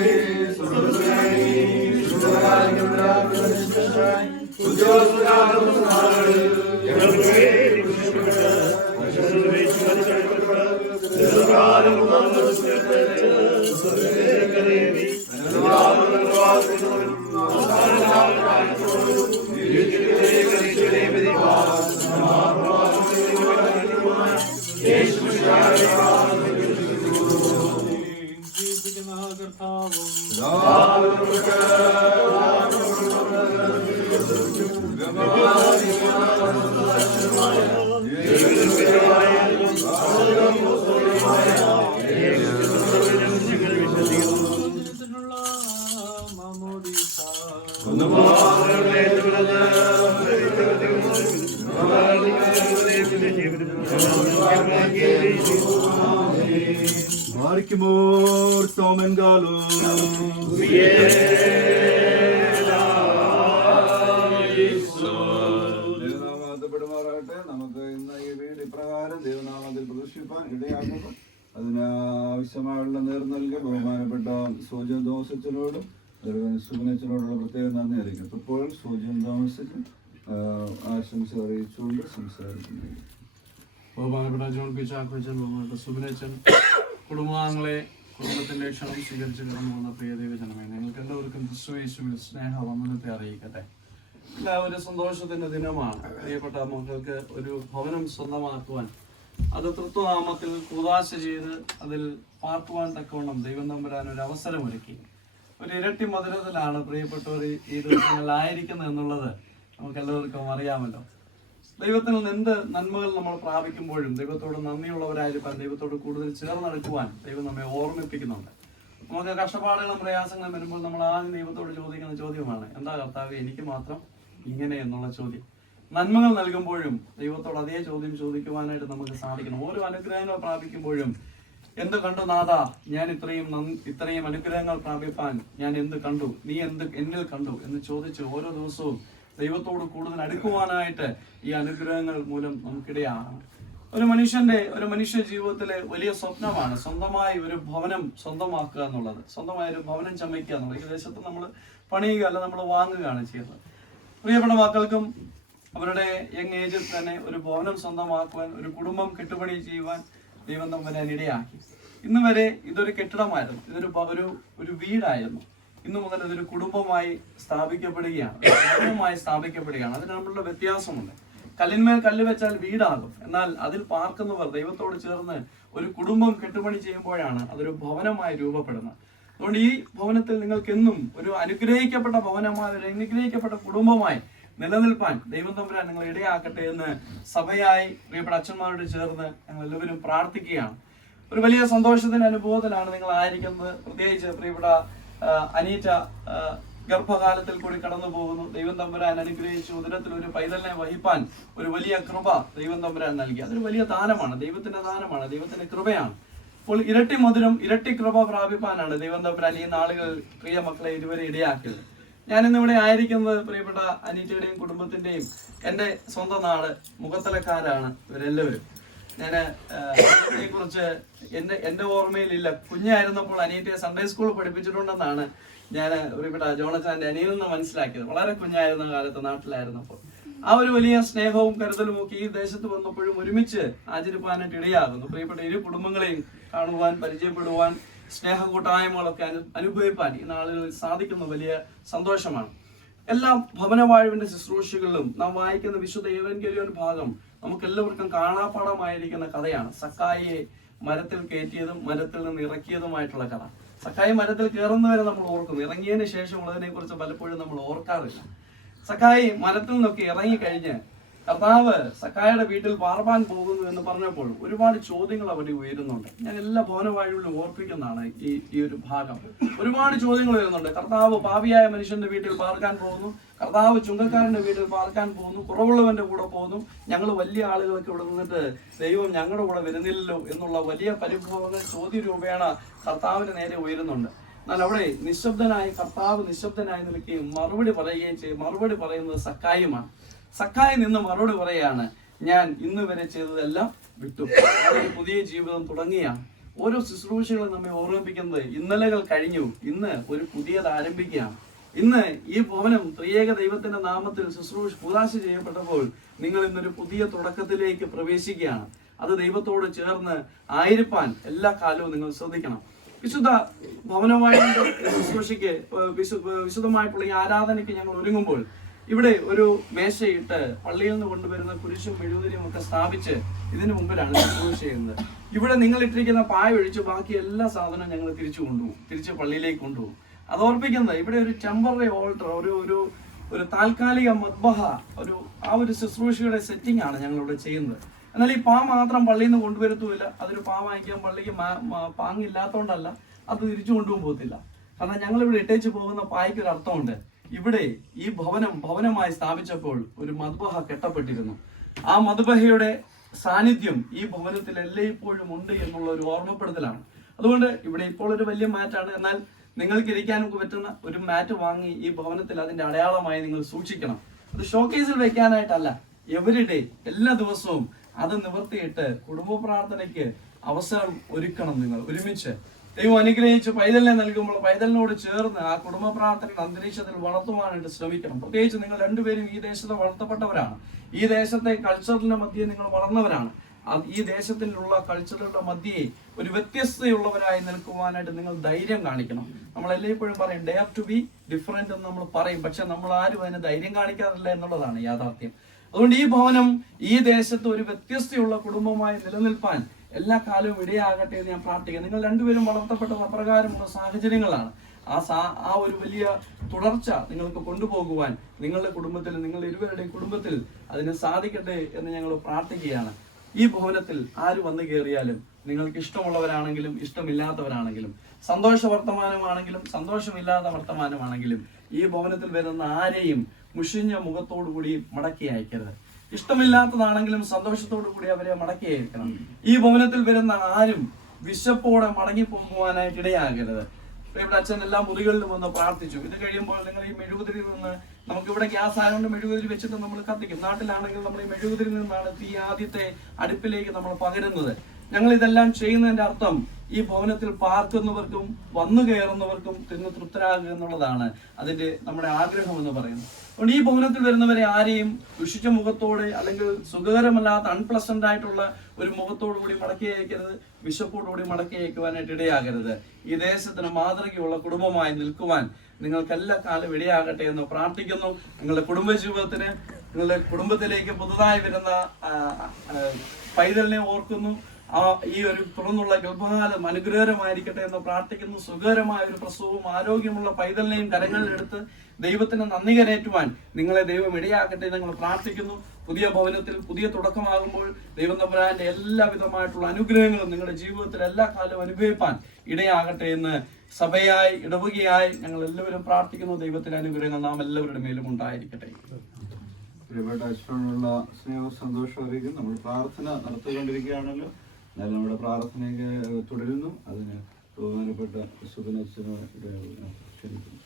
ഒന്ന് mortom en galus. ദൈവനാമത്തിൽപ്പെടുമാറാകട്ടെ. നമുക്ക് ഇന്ന് ഈ വീട് ഇപ്രകാരം ദൈവനാമത്തിൽ പ്രദർശിപ്പാൻ ഇടയാക്കുന്നു. അതിനാവശ്യമായുള്ള നേർ നൽകി ബഹുമാനപ്പെട്ട സോജൻ തോമസച്ചനോടും സുഗനച്ചനോടുള്ള പ്രത്യേകം നന്ദി അറിയിക്കുന്നു. ഇപ്പോൾ സോജൻ തോമസച്ചൻ ആശംസ അറിയിച്ചുകൊണ്ട് സംസാരിക്കുന്നു. ബഹുമാനപ്പെട്ട ജോൺ പി ചാക്കോച്ചൻ, ബഹുമാനപ്പെട്ട സുബിനച്ചൻ, കുടുംബാംഗങ്ങളെ, കുടുംബത്തിന്റെ ക്ഷണം സ്വീകരിച്ച് കടന്നു വന്ന പ്രിയ ദൈവജനമേ, നിങ്ങൾക്ക് എല്ലാവർക്കും ക്രിസ്തുയേശുവിൽ സ്നേഹവന്ദനത്തെ അറിയിക്കട്ടെ. ഒരു സന്തോഷത്തിന്റെ ദിനമാണ്. പ്രിയപ്പെട്ട മക്കൾക്ക് ഒരു ഭവനം സ്വന്തമാക്കുവാൻ, അത് തൃത്വനാമത്തിൽ കൂദാശ ചെയ്ത് അതിൽ പാർക്കുവാൻ തക്കവണ്ണം ദൈവം തമ്പുരാൻ ഒരു അവസരമൊരുക്കി. ഒരു ഇരട്ടി മധുരത്തിലാണ് പ്രിയപ്പെട്ടവർ ഈ ദിവസങ്ങളിലായിരിക്കുന്നത് എന്നുള്ളത് നമുക്ക് എല്ലാവർക്കും അറിയാമല്ലോ. ദൈവത്തിൽ നിന്ന് എന്ത് നന്മകൾ നമ്മൾ പ്രാപിക്കുമ്പോഴും ദൈവത്തോട് നന്ദിയുള്ളവരായിരിക്കാൻ, ദൈവത്തോട് കൂടുതൽ ചേർന്നെടുക്കുവാൻ ദൈവം നമ്മെ ഓർമ്മിപ്പിക്കുന്നുണ്ട്. നമുക്ക് കഷ്ടപ്പാടുകളും പ്രയാസങ്ങളും വരുമ്പോൾ നമ്മൾ ആദ്യം ദൈവത്തോട് ചോദിക്കുന്ന ചോദ്യമാണ്, എന്താ കർത്താവേ എനിക്ക് മാത്രം ഇങ്ങനെ എന്നുള്ള ചോദ്യം. നന്മകൾ നൽകുമ്പോഴും ദൈവത്തോട് അതേ ചോദ്യം ചോദിക്കുവാനായിട്ട് നമുക്ക് സാധിക്കണം. ഓരോ അനുഗ്രഹങ്ങൾ പ്രാപിക്കുമ്പോഴും എന്ത് കണ്ടു നാഥ, ഞാൻ ഇത്രയും അനുഗ്രഹങ്ങൾ പ്രാപിപ്പാൻ ഞാൻ എന്ത് കണ്ടു, നീ എന്ത് എന്നിൽ കണ്ടു എന്ന് ചോദിച്ച് ഓരോ ദിവസവും ദൈവത്തോട് കൂടുതൽ അടുക്കുവാനായിട്ട് ഈ അനുഗ്രഹങ്ങൾ മൂലം നമുക്കിടയാണ്. ഒരു മനുഷ്യ ജീവിതത്തിലെ വലിയ സ്വപ്നമാണ് സ്വന്തമായി ഒരു ഭവനം സ്വന്തമാക്കുക എന്നുള്ളത്, സ്വന്തമായ ഒരു ഭവനം ചമയ്ക്കുക എന്നുള്ളത്. ഈ ദേശത്ത് നമ്മൾ പണിയുക അല്ല, നമ്മൾ വാങ്ങുകയാണ് ചെയ്യുന്നത്. പ്രിയപ്പെട്ട മക്കൾക്കും അവരുടെ യങ് ഏജിൽ തന്നെ ഒരു ഭവനം സ്വന്തമാക്കുവാൻ, ഒരു കുടുംബം കെട്ടുപണി ചെയ്യുവാൻ ദൈവം തമ്പുരാൻ ഇടയാക്കി. ഇന്ന് വരെ ഇതൊരു കെട്ടിടമായിരുന്നു, ഇതൊരു വീടായിരുന്നു. ഇന്നു മുതൽ ഇതൊരു കുടുംബമായി സ്ഥാപിക്കപ്പെടുകയാണ്. അതിന് നമ്മളുടെ വ്യത്യാസമുണ്ട്. കല്ലിന്മേൽ കല്ല് വെച്ചാൽ വീടാകും, എന്നാൽ അതിൽ പാർക്കുന്നവർ ദൈവത്തോട് ചേർന്ന് ഒരു കുടുംബം കെട്ടുപണി ചെയ്യുമ്പോഴാണ് അതൊരു ഭവനമായി രൂപപ്പെടുന്നത്. അതുകൊണ്ട് ഈ ഭവനത്തിൽ നിങ്ങൾക്ക് എന്നും ഒരു അനുഗ്രഹിക്കപ്പെട്ട ഭവനമായി, ഒരു അനുഗ്രഹിക്കപ്പെട്ട കുടുംബമായി നിലനിൽപ്പാൻ ദൈവം തമ്പുരാൻ നിങ്ങൾ ഇടയാക്കട്ടെ എന്ന് സഭയായി പ്രിയപ്പെട്ട അച്ഛന്മാരോട് ചേർന്ന് ഞങ്ങൾ എല്ലാവരും പ്രാർത്ഥിക്കുകയാണ്. ഒരു വലിയ സന്തോഷത്തിന്റെ അനുഭവത്തിലാണ് നിങ്ങൾ ആയിരിക്കുന്നത്. പ്രത്യേകിച്ച് പ്രിയപ്പെട്ട അനീറ്റ ഗർഭകാലത്തിൽ കൂടി കടന്നു പോകുന്നു. ദൈവം തമ്പുരാൻ അനുഗ്രഹിച്ച് ഉദരത്തിൽ ഒരു പൈതലിനെ വഹിപ്പാൻ ഒരു വലിയ കൃപ ദൈവം തമ്പുരാൻ നൽകി. അതൊരു വലിയ ദാനമാണ്, ദൈവത്തിന്റെ ദാനമാണ്, ദൈവത്തിന്റെ കൃപയാണ്. അപ്പോൾ ഇരട്ടി മധുരം, ഇരട്ടി കൃപ പ്രാപിപ്പാനാണ് ദൈവം തമ്പുരാൻ ഈ നാളുകൾ പ്രിയ മക്കളെ ഇതുവരെ ഇടയാക്കിയത്. ഞാനിന്നിവിടെ ആയിരിക്കുന്നത് പ്രിയപ്പെട്ട അനീറ്റയുടെയും കുടുംബത്തിന്റെയും എൻ്റെ സ്വന്തം നാട് മുഖത്തലക്കാരാണ് ഇവരെല്ലാവരും. ഞാൻ അനീറ്റയെ കുറിച്ച് എൻ്റെ ഓർമ്മയിലില്ല. കുഞ്ഞായിരുന്നപ്പോൾ അനീറ്റയെ സൺഡേ സ്കൂളിൽ പഠിപ്പിച്ചിട്ടുണ്ടെന്നാണ് ഞാൻ പ്രിയപ്പെട്ട ജോണച്ചാന്റെ അനിയിൽ നിന്ന് മനസ്സിലാക്കിയത്. വളരെ കുഞ്ഞായിരുന്ന കാലത്ത് നാട്ടിലായിരുന്നപ്പോൾ ആ ഒരു വലിയ സ്നേഹവും കരുതലും ഒക്കെ ഈ ദേശത്ത് വന്നപ്പോഴും ഒരുമിച്ച് ആചരിപ്പാനായിട്ട് ഇടയാകുന്നു. പ്രിയപ്പെട്ട ഇരു കുടുംബങ്ങളെയും കാണുവാൻ, പരിചയപ്പെടുവാൻ, സ്നേഹ കൂട്ടായ്മകളൊക്കെ അനുഭവിപ്പാൻ ഈ നാളുകളിൽ സാധിക്കുന്ന വലിയ സന്തോഷമാണ്. എല്ലാ ഭവനവാഴ്വിന്റെ ശുശ്രൂഷകളിലും നാം വായിക്കുന്ന വിശുദ്ധ ഏവൻഗേലിയോൻ ഭാഗം നമുക്ക് എല്ലാവർക്കും കാണാപ്പാടമായിരിക്കുന്ന കഥയാണ്. സക്കായിയെ മരത്തിൽ കയറ്റിയതും മരത്തിൽ നിന്ന് ഇറക്കിയതുമായിട്ടുള്ള കഥ. സക്കായി മരത്തിൽ കയറുന്നവരെ നമ്മൾ ഓർക്കുന്നു, ഇറങ്ങിയതിന് ശേഷം ഉള്ളതിനെ കുറിച്ച് പലപ്പോഴും നമ്മൾ ഓർക്കാറില്ല. സക്കായി മരത്തിൽ നിന്നൊക്കെ ഇറങ്ങിക്കഴിഞ്ഞ് കർത്താവ് സക്കായിയുടെ വീട്ടിൽ പാർപ്പാൻ പോകുന്നു എന്ന് പറഞ്ഞപ്പോൾ ഒരുപാട് ചോദ്യങ്ങൾ അവിടെ ഉയരുന്നുണ്ട്. ഞാൻ എല്ലാ ഭവനവാഴ്വിലും ഓർപ്പിക്കുന്നതാണ് ഈ ഒരു ഭാഗം. ഒരുപാട് ചോദ്യങ്ങൾ ഉയരുന്നുണ്ട്. കർത്താവ് പാപിയായ മനുഷ്യന്റെ വീട്ടിൽ പാർക്കാൻ പോകുന്നു, കർത്താവ് ചുങ്കക്കാരന്റെ വീട്ടിൽ പാർക്കാൻ പോകുന്നു, കുറവുള്ളവന്റെ കൂടെ പോകുന്നു, ഞങ്ങൾ വലിയ ആളുകളൊക്കെ ഇവിടെ നിന്നിട്ട് ദൈവം ഞങ്ങളുടെ കൂടെ വരുന്നില്ലല്ലോ എന്നുള്ള വലിയ പരിഭവങ്ങൾ ചോദ്യരൂപേണ കർത്താവിന് നേരെ ഉയരുന്നുണ്ട്. എന്നാൽ അവിടെ കർത്താവ് നിശബ്ദനായി നിൽക്കുകയും മറുപടി പറയുകയും ചെയ്യും. മറുപടി പറയുന്നത് സക്കായുമാണ്. സക്കായി നിന്ന് മറുപടി പറയാണ്, ഞാൻ ഇന്ന് വരെ ചെയ്തതെല്ലാം വിട്ടു, അതൊരു പുതിയ ജീവിതം തുടങ്ങിയാണ്. ഓരോ ശുശ്രൂഷകളും നമ്മെ ഓർമ്മിപ്പിക്കുന്നത് ഇന്നലകൾ കഴിഞ്ഞു, ഇന്ന് ഒരു പുതിയത് ആരംഭിക്കുകയാണ്. ഇന്ന് ഈ ഭവനം ത്രിയേക ദൈവത്തിന്റെ നാമത്തിൽ കൂദാശ ചെയ്യപ്പെട്ടപ്പോൾ നിങ്ങൾ ഇന്നൊരു പുതിയ തുടക്കത്തിലേക്ക് പ്രവേശിക്കുകയാണ്. അത് ദൈവത്തോട് ചേർന്ന് ആയിരിക്കാൻ എല്ലാ കാലവും നിങ്ങൾ ശ്രദ്ധിക്കണം. വിശുദ്ധ ഭവനവാഴ്വിന്റെ ശുശ്രൂഷയ്ക്ക് വിശുദ്ധമായിട്ടുള്ള ഈ ആരാധനയ്ക്ക് ഞങ്ങൾ ഒരുങ്ങുമ്പോൾ ഇവിടെ ഒരു മേശയിട്ട് പള്ളിയിൽ നിന്ന് കൊണ്ടുവരുന്ന കുരിശും മെഴുകുതിരിയും ഒക്കെ സ്ഥാപിച്ച് ഇതിനു മുമ്പിലാണ് ശുശ്രൂഷ ചെയ്യുന്നത്. ഇവിടെ നിങ്ങൾ ഇട്ടിരിക്കുന്ന പായ ഒഴിച്ച് ബാക്കി എല്ലാ സാധനവും ഞങ്ങൾ തിരിച്ച് പള്ളിയിലേക്ക് കൊണ്ടുപോകും. അത് ഓർപ്പിക്കുന്നത് ഇവിടെ ഒരു ടെമ്പററി ഓൾട്ടർ, ഒരു താൽക്കാലിക മദ്ബഹ, ആ ഒരു ശുശ്രൂഷയുടെ സെറ്റിംഗ് ആണ് ഞങ്ങൾ ഇവിടെ ചെയ്യുന്നത്. എന്നാൽ ഈ പാ മാത്രം പള്ളിയിൽ നിന്ന് കൊണ്ടുവരത്തുമില്ല. അതൊരു പാ വാങ്ങിക്കാൻ പള്ളിക്ക് പാങ്ങില്ലാത്തതുകൊണ്ടല്ല, അത് തിരിച്ചു കൊണ്ടുപോകാൻ പോകത്തില്ല. കാരണം ഞങ്ങൾ ഇവിടെ ഇട്ടേച്ച് പോകുന്ന പായ്ക്ക് ഒരു അർത്ഥമുണ്ട്. ഇവിടെ ഈ ഭവനമായി സ്ഥാപിച്ചപ്പോൾ ഒരു മദ്ബഹ കെട്ടപ്പെട്ടിരുന്നു. ആ മദ്ബഹയുടെ സാന്നിധ്യം ഈ ഭവനത്തിൽ എല്ലായ്പ്പോഴും ഉണ്ട് എന്നുള്ള ഒരു ഓർമ്മപ്പെടുത്തലാണ്. അതുകൊണ്ട് ഇവിടെ ഇപ്പോൾ ഒരു വലിയ മാറ്റാണ്. എന്നാൽ നിങ്ങൾക്ക് ഇരിക്കാൻ പറ്റുന്ന ഒരു മാറ്റ് വാങ്ങി ഈ ഭവനത്തിൽ അതിന്റെ അടയാളമായി നിങ്ങൾ സൂക്ഷിക്കണം. അത് ഷോക്കേസിൽ വെക്കാനായിട്ടല്ല, എവരിഡേ എല്ലാ ദിവസവും അത് നിവർത്തിയിട്ട് കുടുംബ പ്രാർത്ഥനയ്ക്ക് അവസരം ഒരുക്കണം. നിങ്ങൾ ഒരുമിച്ച് ദൈവം അനുഗ്രഹിച്ച് പൈതലിനെ നൽകുമ്പോൾ പൈതലിനോട് ചേർന്ന് ആ കുടുംബ പ്രാർത്ഥനയുടെ അന്തരീക്ഷത്തിൽ വളർത്തുവാനായിട്ട് ശ്രമിക്കണം. പ്രത്യേകിച്ച് നിങ്ങൾ രണ്ടുപേരും ഈ ദേശത്ത് വളർത്തപ്പെട്ടവരാണ്, ഈ ദേശത്തെ കൾച്ചറിന്റെ മധ്യേ നിങ്ങൾ വളർന്നവരാണ്. ഈ ദേശത്തിലുള്ള കൾച്ചറുകളുടെ മധ്യേ ഒരു വ്യത്യസ്തയുള്ളവരായി നിൽക്കുവാനായിട്ട് നിങ്ങൾ ധൈര്യം കാണിക്കണം. നമ്മൾ എല്ലായ്പ്പോഴും പറയും ഡെയർ ടു ബി ഡിഫറെന്റ് എന്ന് നമ്മൾ പറയും, പക്ഷെ നമ്മൾ ആരും അതിന് ധൈര്യം കാണിക്കാറില്ല എന്നുള്ളതാണ് യാഥാർത്ഥ്യം. അതുകൊണ്ട് ഈ ഭവനം ഈ ദേശത്ത് ഒരു വ്യത്യസ്തയുള്ള കുടുംബമായി നിലനിൽപ്പാൻ എല്ലാ കാലവും ഇടയാകട്ടെ എന്ന് ഞാൻ പ്രാർത്ഥിക്കാം. നിങ്ങൾ രണ്ടുപേരും വളർത്തപ്പെട്ടത് അപ്രകാരമുള്ള സാഹചര്യങ്ങളാണ്. ആ ഒരു വലിയ തുടർച്ച നിങ്ങൾക്ക് കൊണ്ടുപോകുവാൻ നിങ്ങളുടെ കുടുംബത്തിൽ, നിങ്ങൾ ഇരുവരുടെയും കുടുംബത്തിൽ അതിന് സാധിക്കട്ടെ എന്ന് ഞങ്ങൾ പ്രാർത്ഥിക്കുകയാണ്. ഈ ഭവനത്തിൽ ആര് വന്നു കയറിയാലും, നിങ്ങൾക്ക് ഇഷ്ടമുള്ളവരാണെങ്കിലും ഇഷ്ടമില്ലാത്തവരാണെങ്കിലും, സന്തോഷ വർത്തമാനമാണെങ്കിലും സന്തോഷമില്ലാത്ത വർത്തമാനമാണെങ്കിലും, ഈ ഭവനത്തിൽ വരുന്ന ആരെയും മുഷിഞ്ഞ മുഖത്തോടു കൂടി മടക്കി അയക്കരുത്. ഇഷ്ടമില്ലാത്തതാണെങ്കിലും സന്തോഷത്തോടു കൂടി അവരെ മടക്കി അയക്കണം. ഈ ഭവനത്തിൽ വരുന്ന ആരും വിശപ്പോടെ മടങ്ങി പോകുവാനായിട്ട് ഇടയാകരുത്. ഇവിടെ അച്ഛൻ എല്ലാ മുറികളിലും വന്ന് പ്രാർത്ഥിച്ചു. ഇത് കഴിയുമ്പോൾ നിങ്ങൾ ഈ മെഴുകുതിരിയിൽ നിന്ന്, നമുക്കിവിടെ ഗ്യാസ് ആയതുകൊണ്ട് മെഴുകുതിരി വെച്ചിട്ട് നമ്മൾ കത്തിക്കും. നാട്ടിലാണെങ്കിൽ നമ്മൾ ഈ മെഴുകുതിരിയിൽ നിന്നാണ് തീ ആദ്യത്തെ അടുപ്പിലേക്ക് നമ്മൾ പകരുന്നത്. ഞങ്ങൾ ഇതെല്ലാം ചെയ്യുന്നതിന്റെ അർത്ഥം ഈ ഭവനത്തിൽ പാർക്കുന്നവർക്കും വന്നു കയറുന്നവർക്കും തിന്ന് തൃപ്തരാകുക എന്നുള്ളതാണ് അതിന്റെ നമ്മുടെ ആഗ്രഹം എന്ന് പറയുന്നത്. അതുകൊണ്ട് ഈ ഭവനത്തിൽ വരുന്നവരെ ആരെയും ദുഷിച്ച മുഖത്തോടെ അല്ലെങ്കിൽ സുഖകരമല്ലാത്ത അൺപ്ലസന്റ് ആയിട്ടുള്ള ഒരു മുഖത്തോടു കൂടി മടക്കി അയക്കരുത്, വിശപ്പോടുകൂടി മടക്കി അയക്കുവാനായിട്ട് ഇടയാകരുത്. ഈ ദേശത്തിന് മാതൃകയുള്ള കുടുംബമായി നിൽക്കുവാൻ നിങ്ങൾക്ക് എല്ലാ കാലം ഇടയാകട്ടെ എന്ന് പ്രാർത്ഥിക്കുന്നു. നിങ്ങളുടെ കുടുംബജീവിതത്തിന്, നിങ്ങളുടെ കുടുംബത്തിലേക്ക് പുതുതായി വരുന്ന പൈതലിനെ ഓർക്കുന്നു. ഈ ഒരു തുറന്നുള്ള ഗർഭകാലം അനുഗ്രഹകരമായിരിക്കട്ടെ എന്ന് പ്രാർത്ഥിക്കുന്നു. സുഖകരമായ ഒരു പ്രസവവും ആരോഗ്യമുള്ള പൈതലിനെയും കരങ്ങളിലെടുത്ത് ദൈവത്തിന് നന്ദി കരേറ്റുവാൻ നിങ്ങളെ ദൈവം ഇടയാക്കട്ടെ എന്ന് ഞങ്ങൾ പ്രാർത്ഥിക്കുന്നു. പുതിയ ഭവനത്തിൽ പുതിയ തുടക്കമാകുമ്പോൾ ദൈവം തമ്പുരാന്റെ എല്ലാവിധമായിട്ടുള്ള അനുഗ്രഹങ്ങളും നിങ്ങളുടെ ജീവിതത്തിൽ എല്ലാ കാലവും അനുഭവിപ്പാൻ ഇടയാകട്ടെ എന്ന് സഭയായി ഇടവകയായി ഞങ്ങൾ എല്ലാവരും പ്രാർത്ഥിക്കുന്നു. ദൈവത്തിന്റെ അനുഗ്രഹങ്ങൾ നാം എല്ലാവരുടെ മേലും ഉണ്ടായിരിക്കട്ടെ. പ്രിയപ്പെട്ട അച്ഛനോടുള്ള സ്നേഹവും സന്തോഷവും അറിയിക്കും. നമ്മൾ പ്രാർത്ഥന നടത്തിക്കൊണ്ടിരിക്കുകയാണല്ലോ, എന്നാലും നമ്മുടെ പ്രാർത്ഥനയൊക്കെ തുടരുന്നു. അതിന് ബഹുമാനപ്പെട്ട സുബനച്ഛനെ ക്ഷണിക്കുന്നു.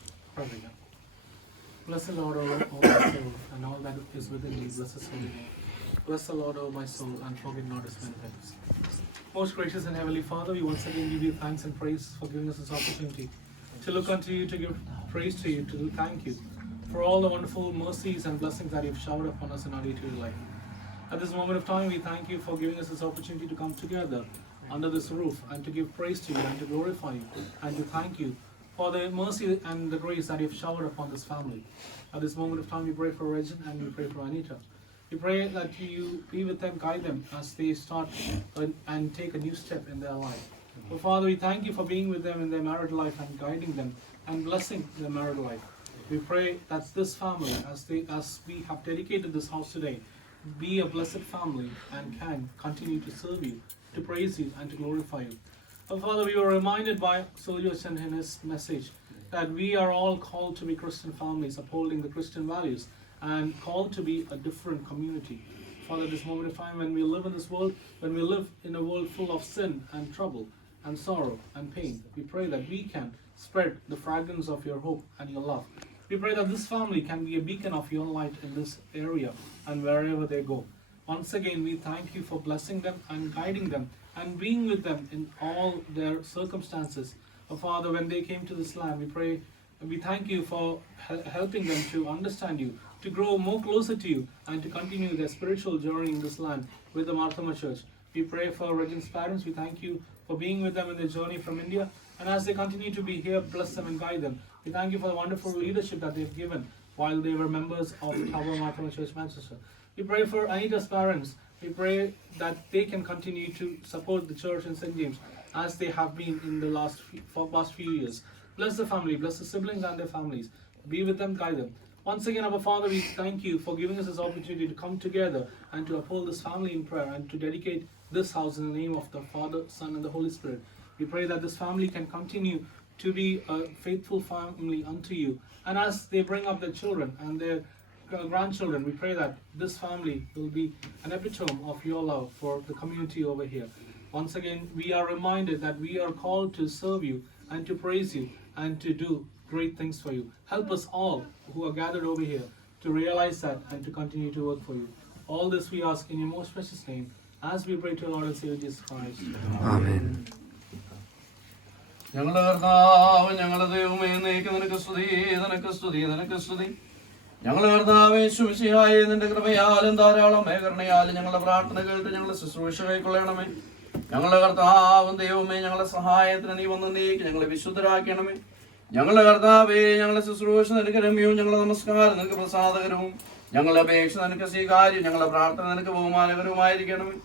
Bless the Lord, O my soul, and all that is within me, bless His holy name. Bless the Lord, O my soul, and forget not His benefits. Most gracious and heavenly Father, we once again give you thanks and praise for giving us this opportunity to look unto you, to give praise to you, to thank you for all the wonderful mercies and blessings that you've showered upon us in our day-to-day life. At this moment of time, we thank you for giving us this opportunity to come together under this roof and to give praise to you and to glorify you and to thank you for the mercy and the grace that you've showered upon this family. At this moment of time, we pray for Regin and we pray for Anita. We pray that you be with them, guide them as they start and take a new step in their life. Oh, Father, we thank you for being with them in their married life and guiding them and blessing their married life. We pray that this family, as we have dedicated this house today, be a blessed family and can continue to serve you, to praise you and to glorify you. Oh, Father, we were reminded by Soljus and in his message that we are all called to be Christian families, upholding the Christian values and called to be a different community. Father, at this moment of time when we live in this world, when we live in a world full of sin and trouble and sorrow and pain, we pray that we can spread the fragrance of your hope and your love. We pray that this family can be a beacon of your light in this area and wherever they go. Once again, we thank you for blessing them and guiding them and being with them in all their circumstances. Oh, Father, when they came to this land, we thank you for helping them to understand you, to grow more closer to you, and to continue their spiritual journey in this land with the Marthama Church. We pray for Regin's parents. We thank you for being with them in their journey from India. And as they continue to be here, bless them and guide them. We thank you for the wonderful leadership that they've given while they were members of Tower Marthama Church, Manchester. We pray for Anita's parents. We pray that they can continue to support the church in St. James as they have been in the past few years. Bless the family, bless the siblings and their families. Be with them, guide them. Once again, our Father, we thank you for giving us this opportunity to come together and to uphold this family in prayer and to dedicate this house in the name of the Father, Son, and the Holy Spirit. We pray that this family can continue to be a faithful family unto you. And as they bring up their children and their grandchildren, we pray that this family will be an epitome of your love for the community over here. once again we are reminded that we are called to serve you and to praise you and to do great things for you. Help us all who are gathered over here to realize that and to continue to work for you. All this we ask in your most precious name as we pray to our Lord and Savior Jesus Christ. Amen. ഞങ്ങളുടെ കർത്താവ്, ഞങ്ങളുടെ ദൈവമേ, എന്നേക്കും നിനക്ക് സ്തുതി, നിനക്ക് സ്തുതി, നിനക്ക് സ്തുതി. ഞങ്ങളുടെ കർത്താവേ യേശുമിശിഹായേ, നിന്റെ കൃപയാലും ധാരാളം കരുണയാലും ഞങ്ങളുടെ പ്രാർത്ഥന കേട്ട് ഞങ്ങളുടെ ശുശ്രൂഷ കൈക്കൊള്ളണമേ. ഞങ്ങളുടെ കർത്താവും ദൈവമേ, ഞങ്ങളുടെ സഹായത്തിന് നീ വന്ന് നീക്കി ഞങ്ങളെ വിശുദ്ധരാക്കണമേ. ഞങ്ങളുടെ കർത്താവേ, ഞങ്ങളുടെ ശുശ്രൂഷ നിനക്ക് രമ്യവും ഞങ്ങളുടെ നമസ്കാരം നിനക്ക് പ്രസാദകരവും ഞങ്ങളുടെ അപേക്ഷ നിനക്ക് സ്വീകാര്യം ഞങ്ങളുടെ പ്രാർത്ഥന നിനക്ക് ബഹുമാനകരവുമായിരിക്കണമേ.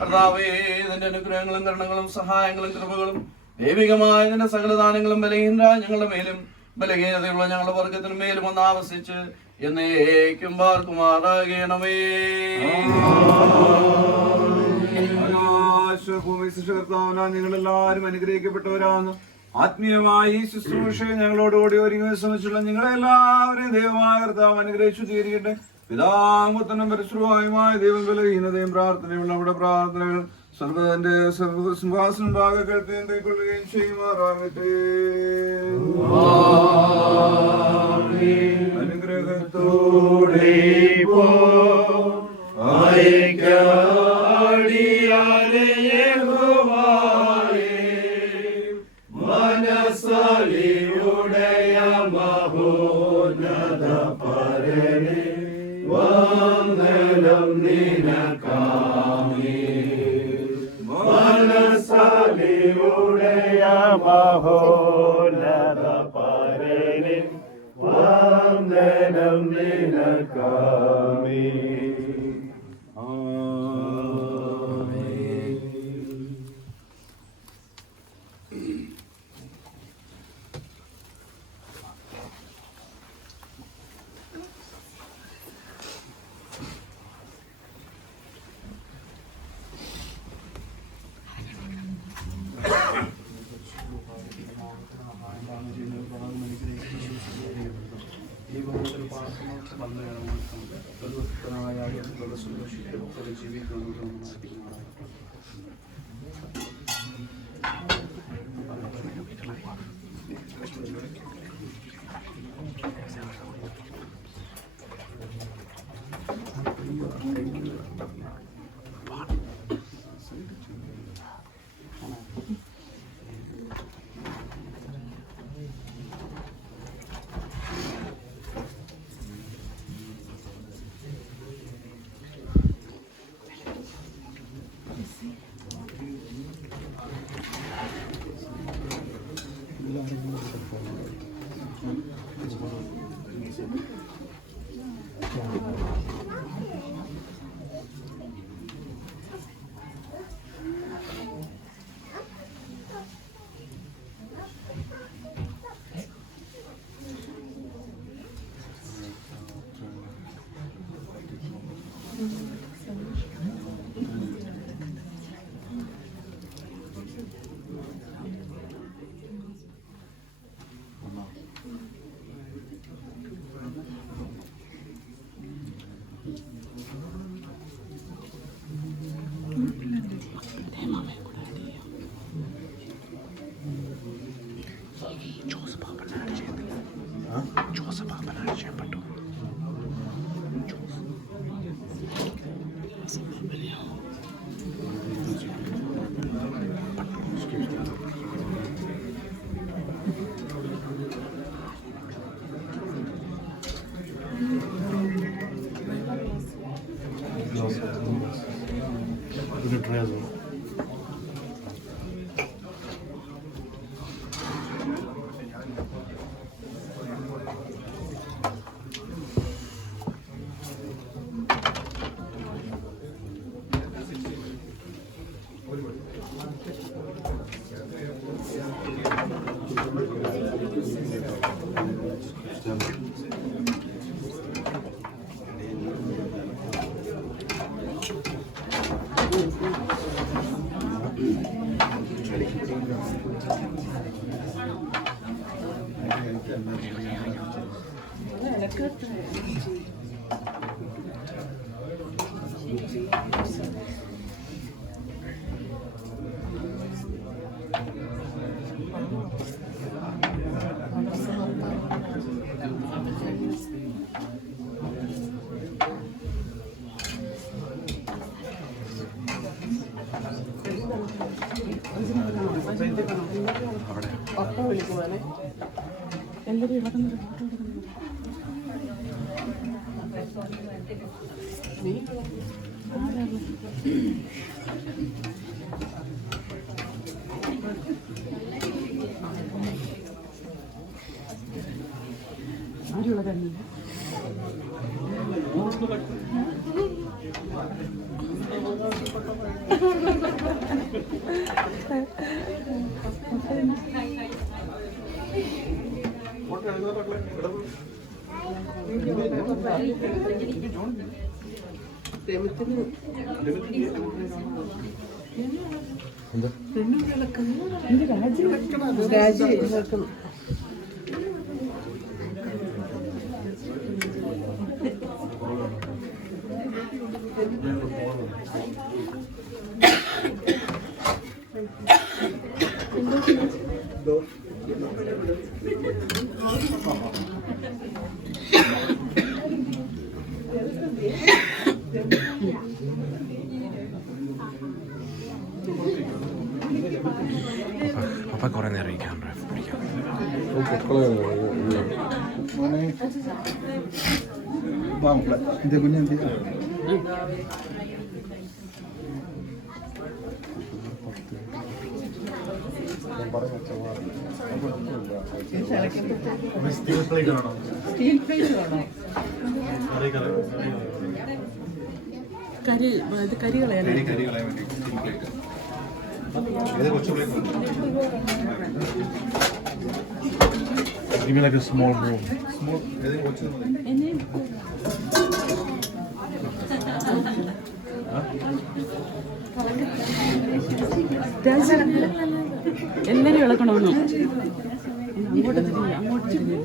കർത്താവേ, നിന്റെ അനുഗ്രഹങ്ങളും കരുണകളും സഹായങ്ങളും കൃപകളും ദൈവികമായ നിന്റെ സകലദാനങ്ങളും ബലഹീനരായ ഞങ്ങളുടെ മേലും ബലഹീനതയുള്ള ഞങ്ങളുടെ വർഗത്തിനും മേലും ഒന്ന് ആവസിച്ച് എന്നേക്കും പാർക്കുമാറാകണമേ. നിങ്ങളെല്ലാവരും അനുഗ്രഹിക്കപ്പെട്ടവരാണ്. ആത്മീയമായി ഈ ശുശ്രൂഷയെ ഞങ്ങളോടുകൂടി ഒരുങ്ങി ശ്രമിച്ചുള്ള നിങ്ങളെല്ലാവരെയും ദൈവമായ കർത്താവ് അനുഗ്രഹിച്ചു തീരിക്കട്ടെ. പിതാമുത്തനും പരിശ്രമമായ ദൈവം ബലഹീനതയും പ്രാർത്ഥനയുള്ള നമ്മുടെ പ്രാർത്ഥനകൾ സർവ്വതന്റെ സർവ്വസിംഹാസനം ഭാഗം കേൾക്കുകയും കൈക്കൊള്ളുകയും ചെയ്യുമാറാകട്ടെ. അനുഗ്രഹത്തോടെ മനസ്സലിയുടയ മഹോന്നത പരനെ വന്ദനം നിനക്കാമേ. മനസ്സലിയുടയ മഹോന്നത പരനെ വന്ദനം നിനക്കാമേ. വിളിക്കുവാനെ എല്ലാവരും ഇളകുന്നത് നീ ആരാണ് ആരുള്ള കണ്ണില്ല രാജി കേൾക്കുന്നു അപ്പൊ കുറെ നേരം ഈ ക്യാമറ പിടിക്കാം. സ്റ്റീൽ പ്ലേറ്റ് വേണോ കരി ഇത് കരി കളയാൻ Give me like a small room. എല്ലാരും ഇളക്കണമെന്നു അങ്ങോട്ട് തിരിഞ്ഞു അങ്ങോട്ട് തിരിഞ്ഞു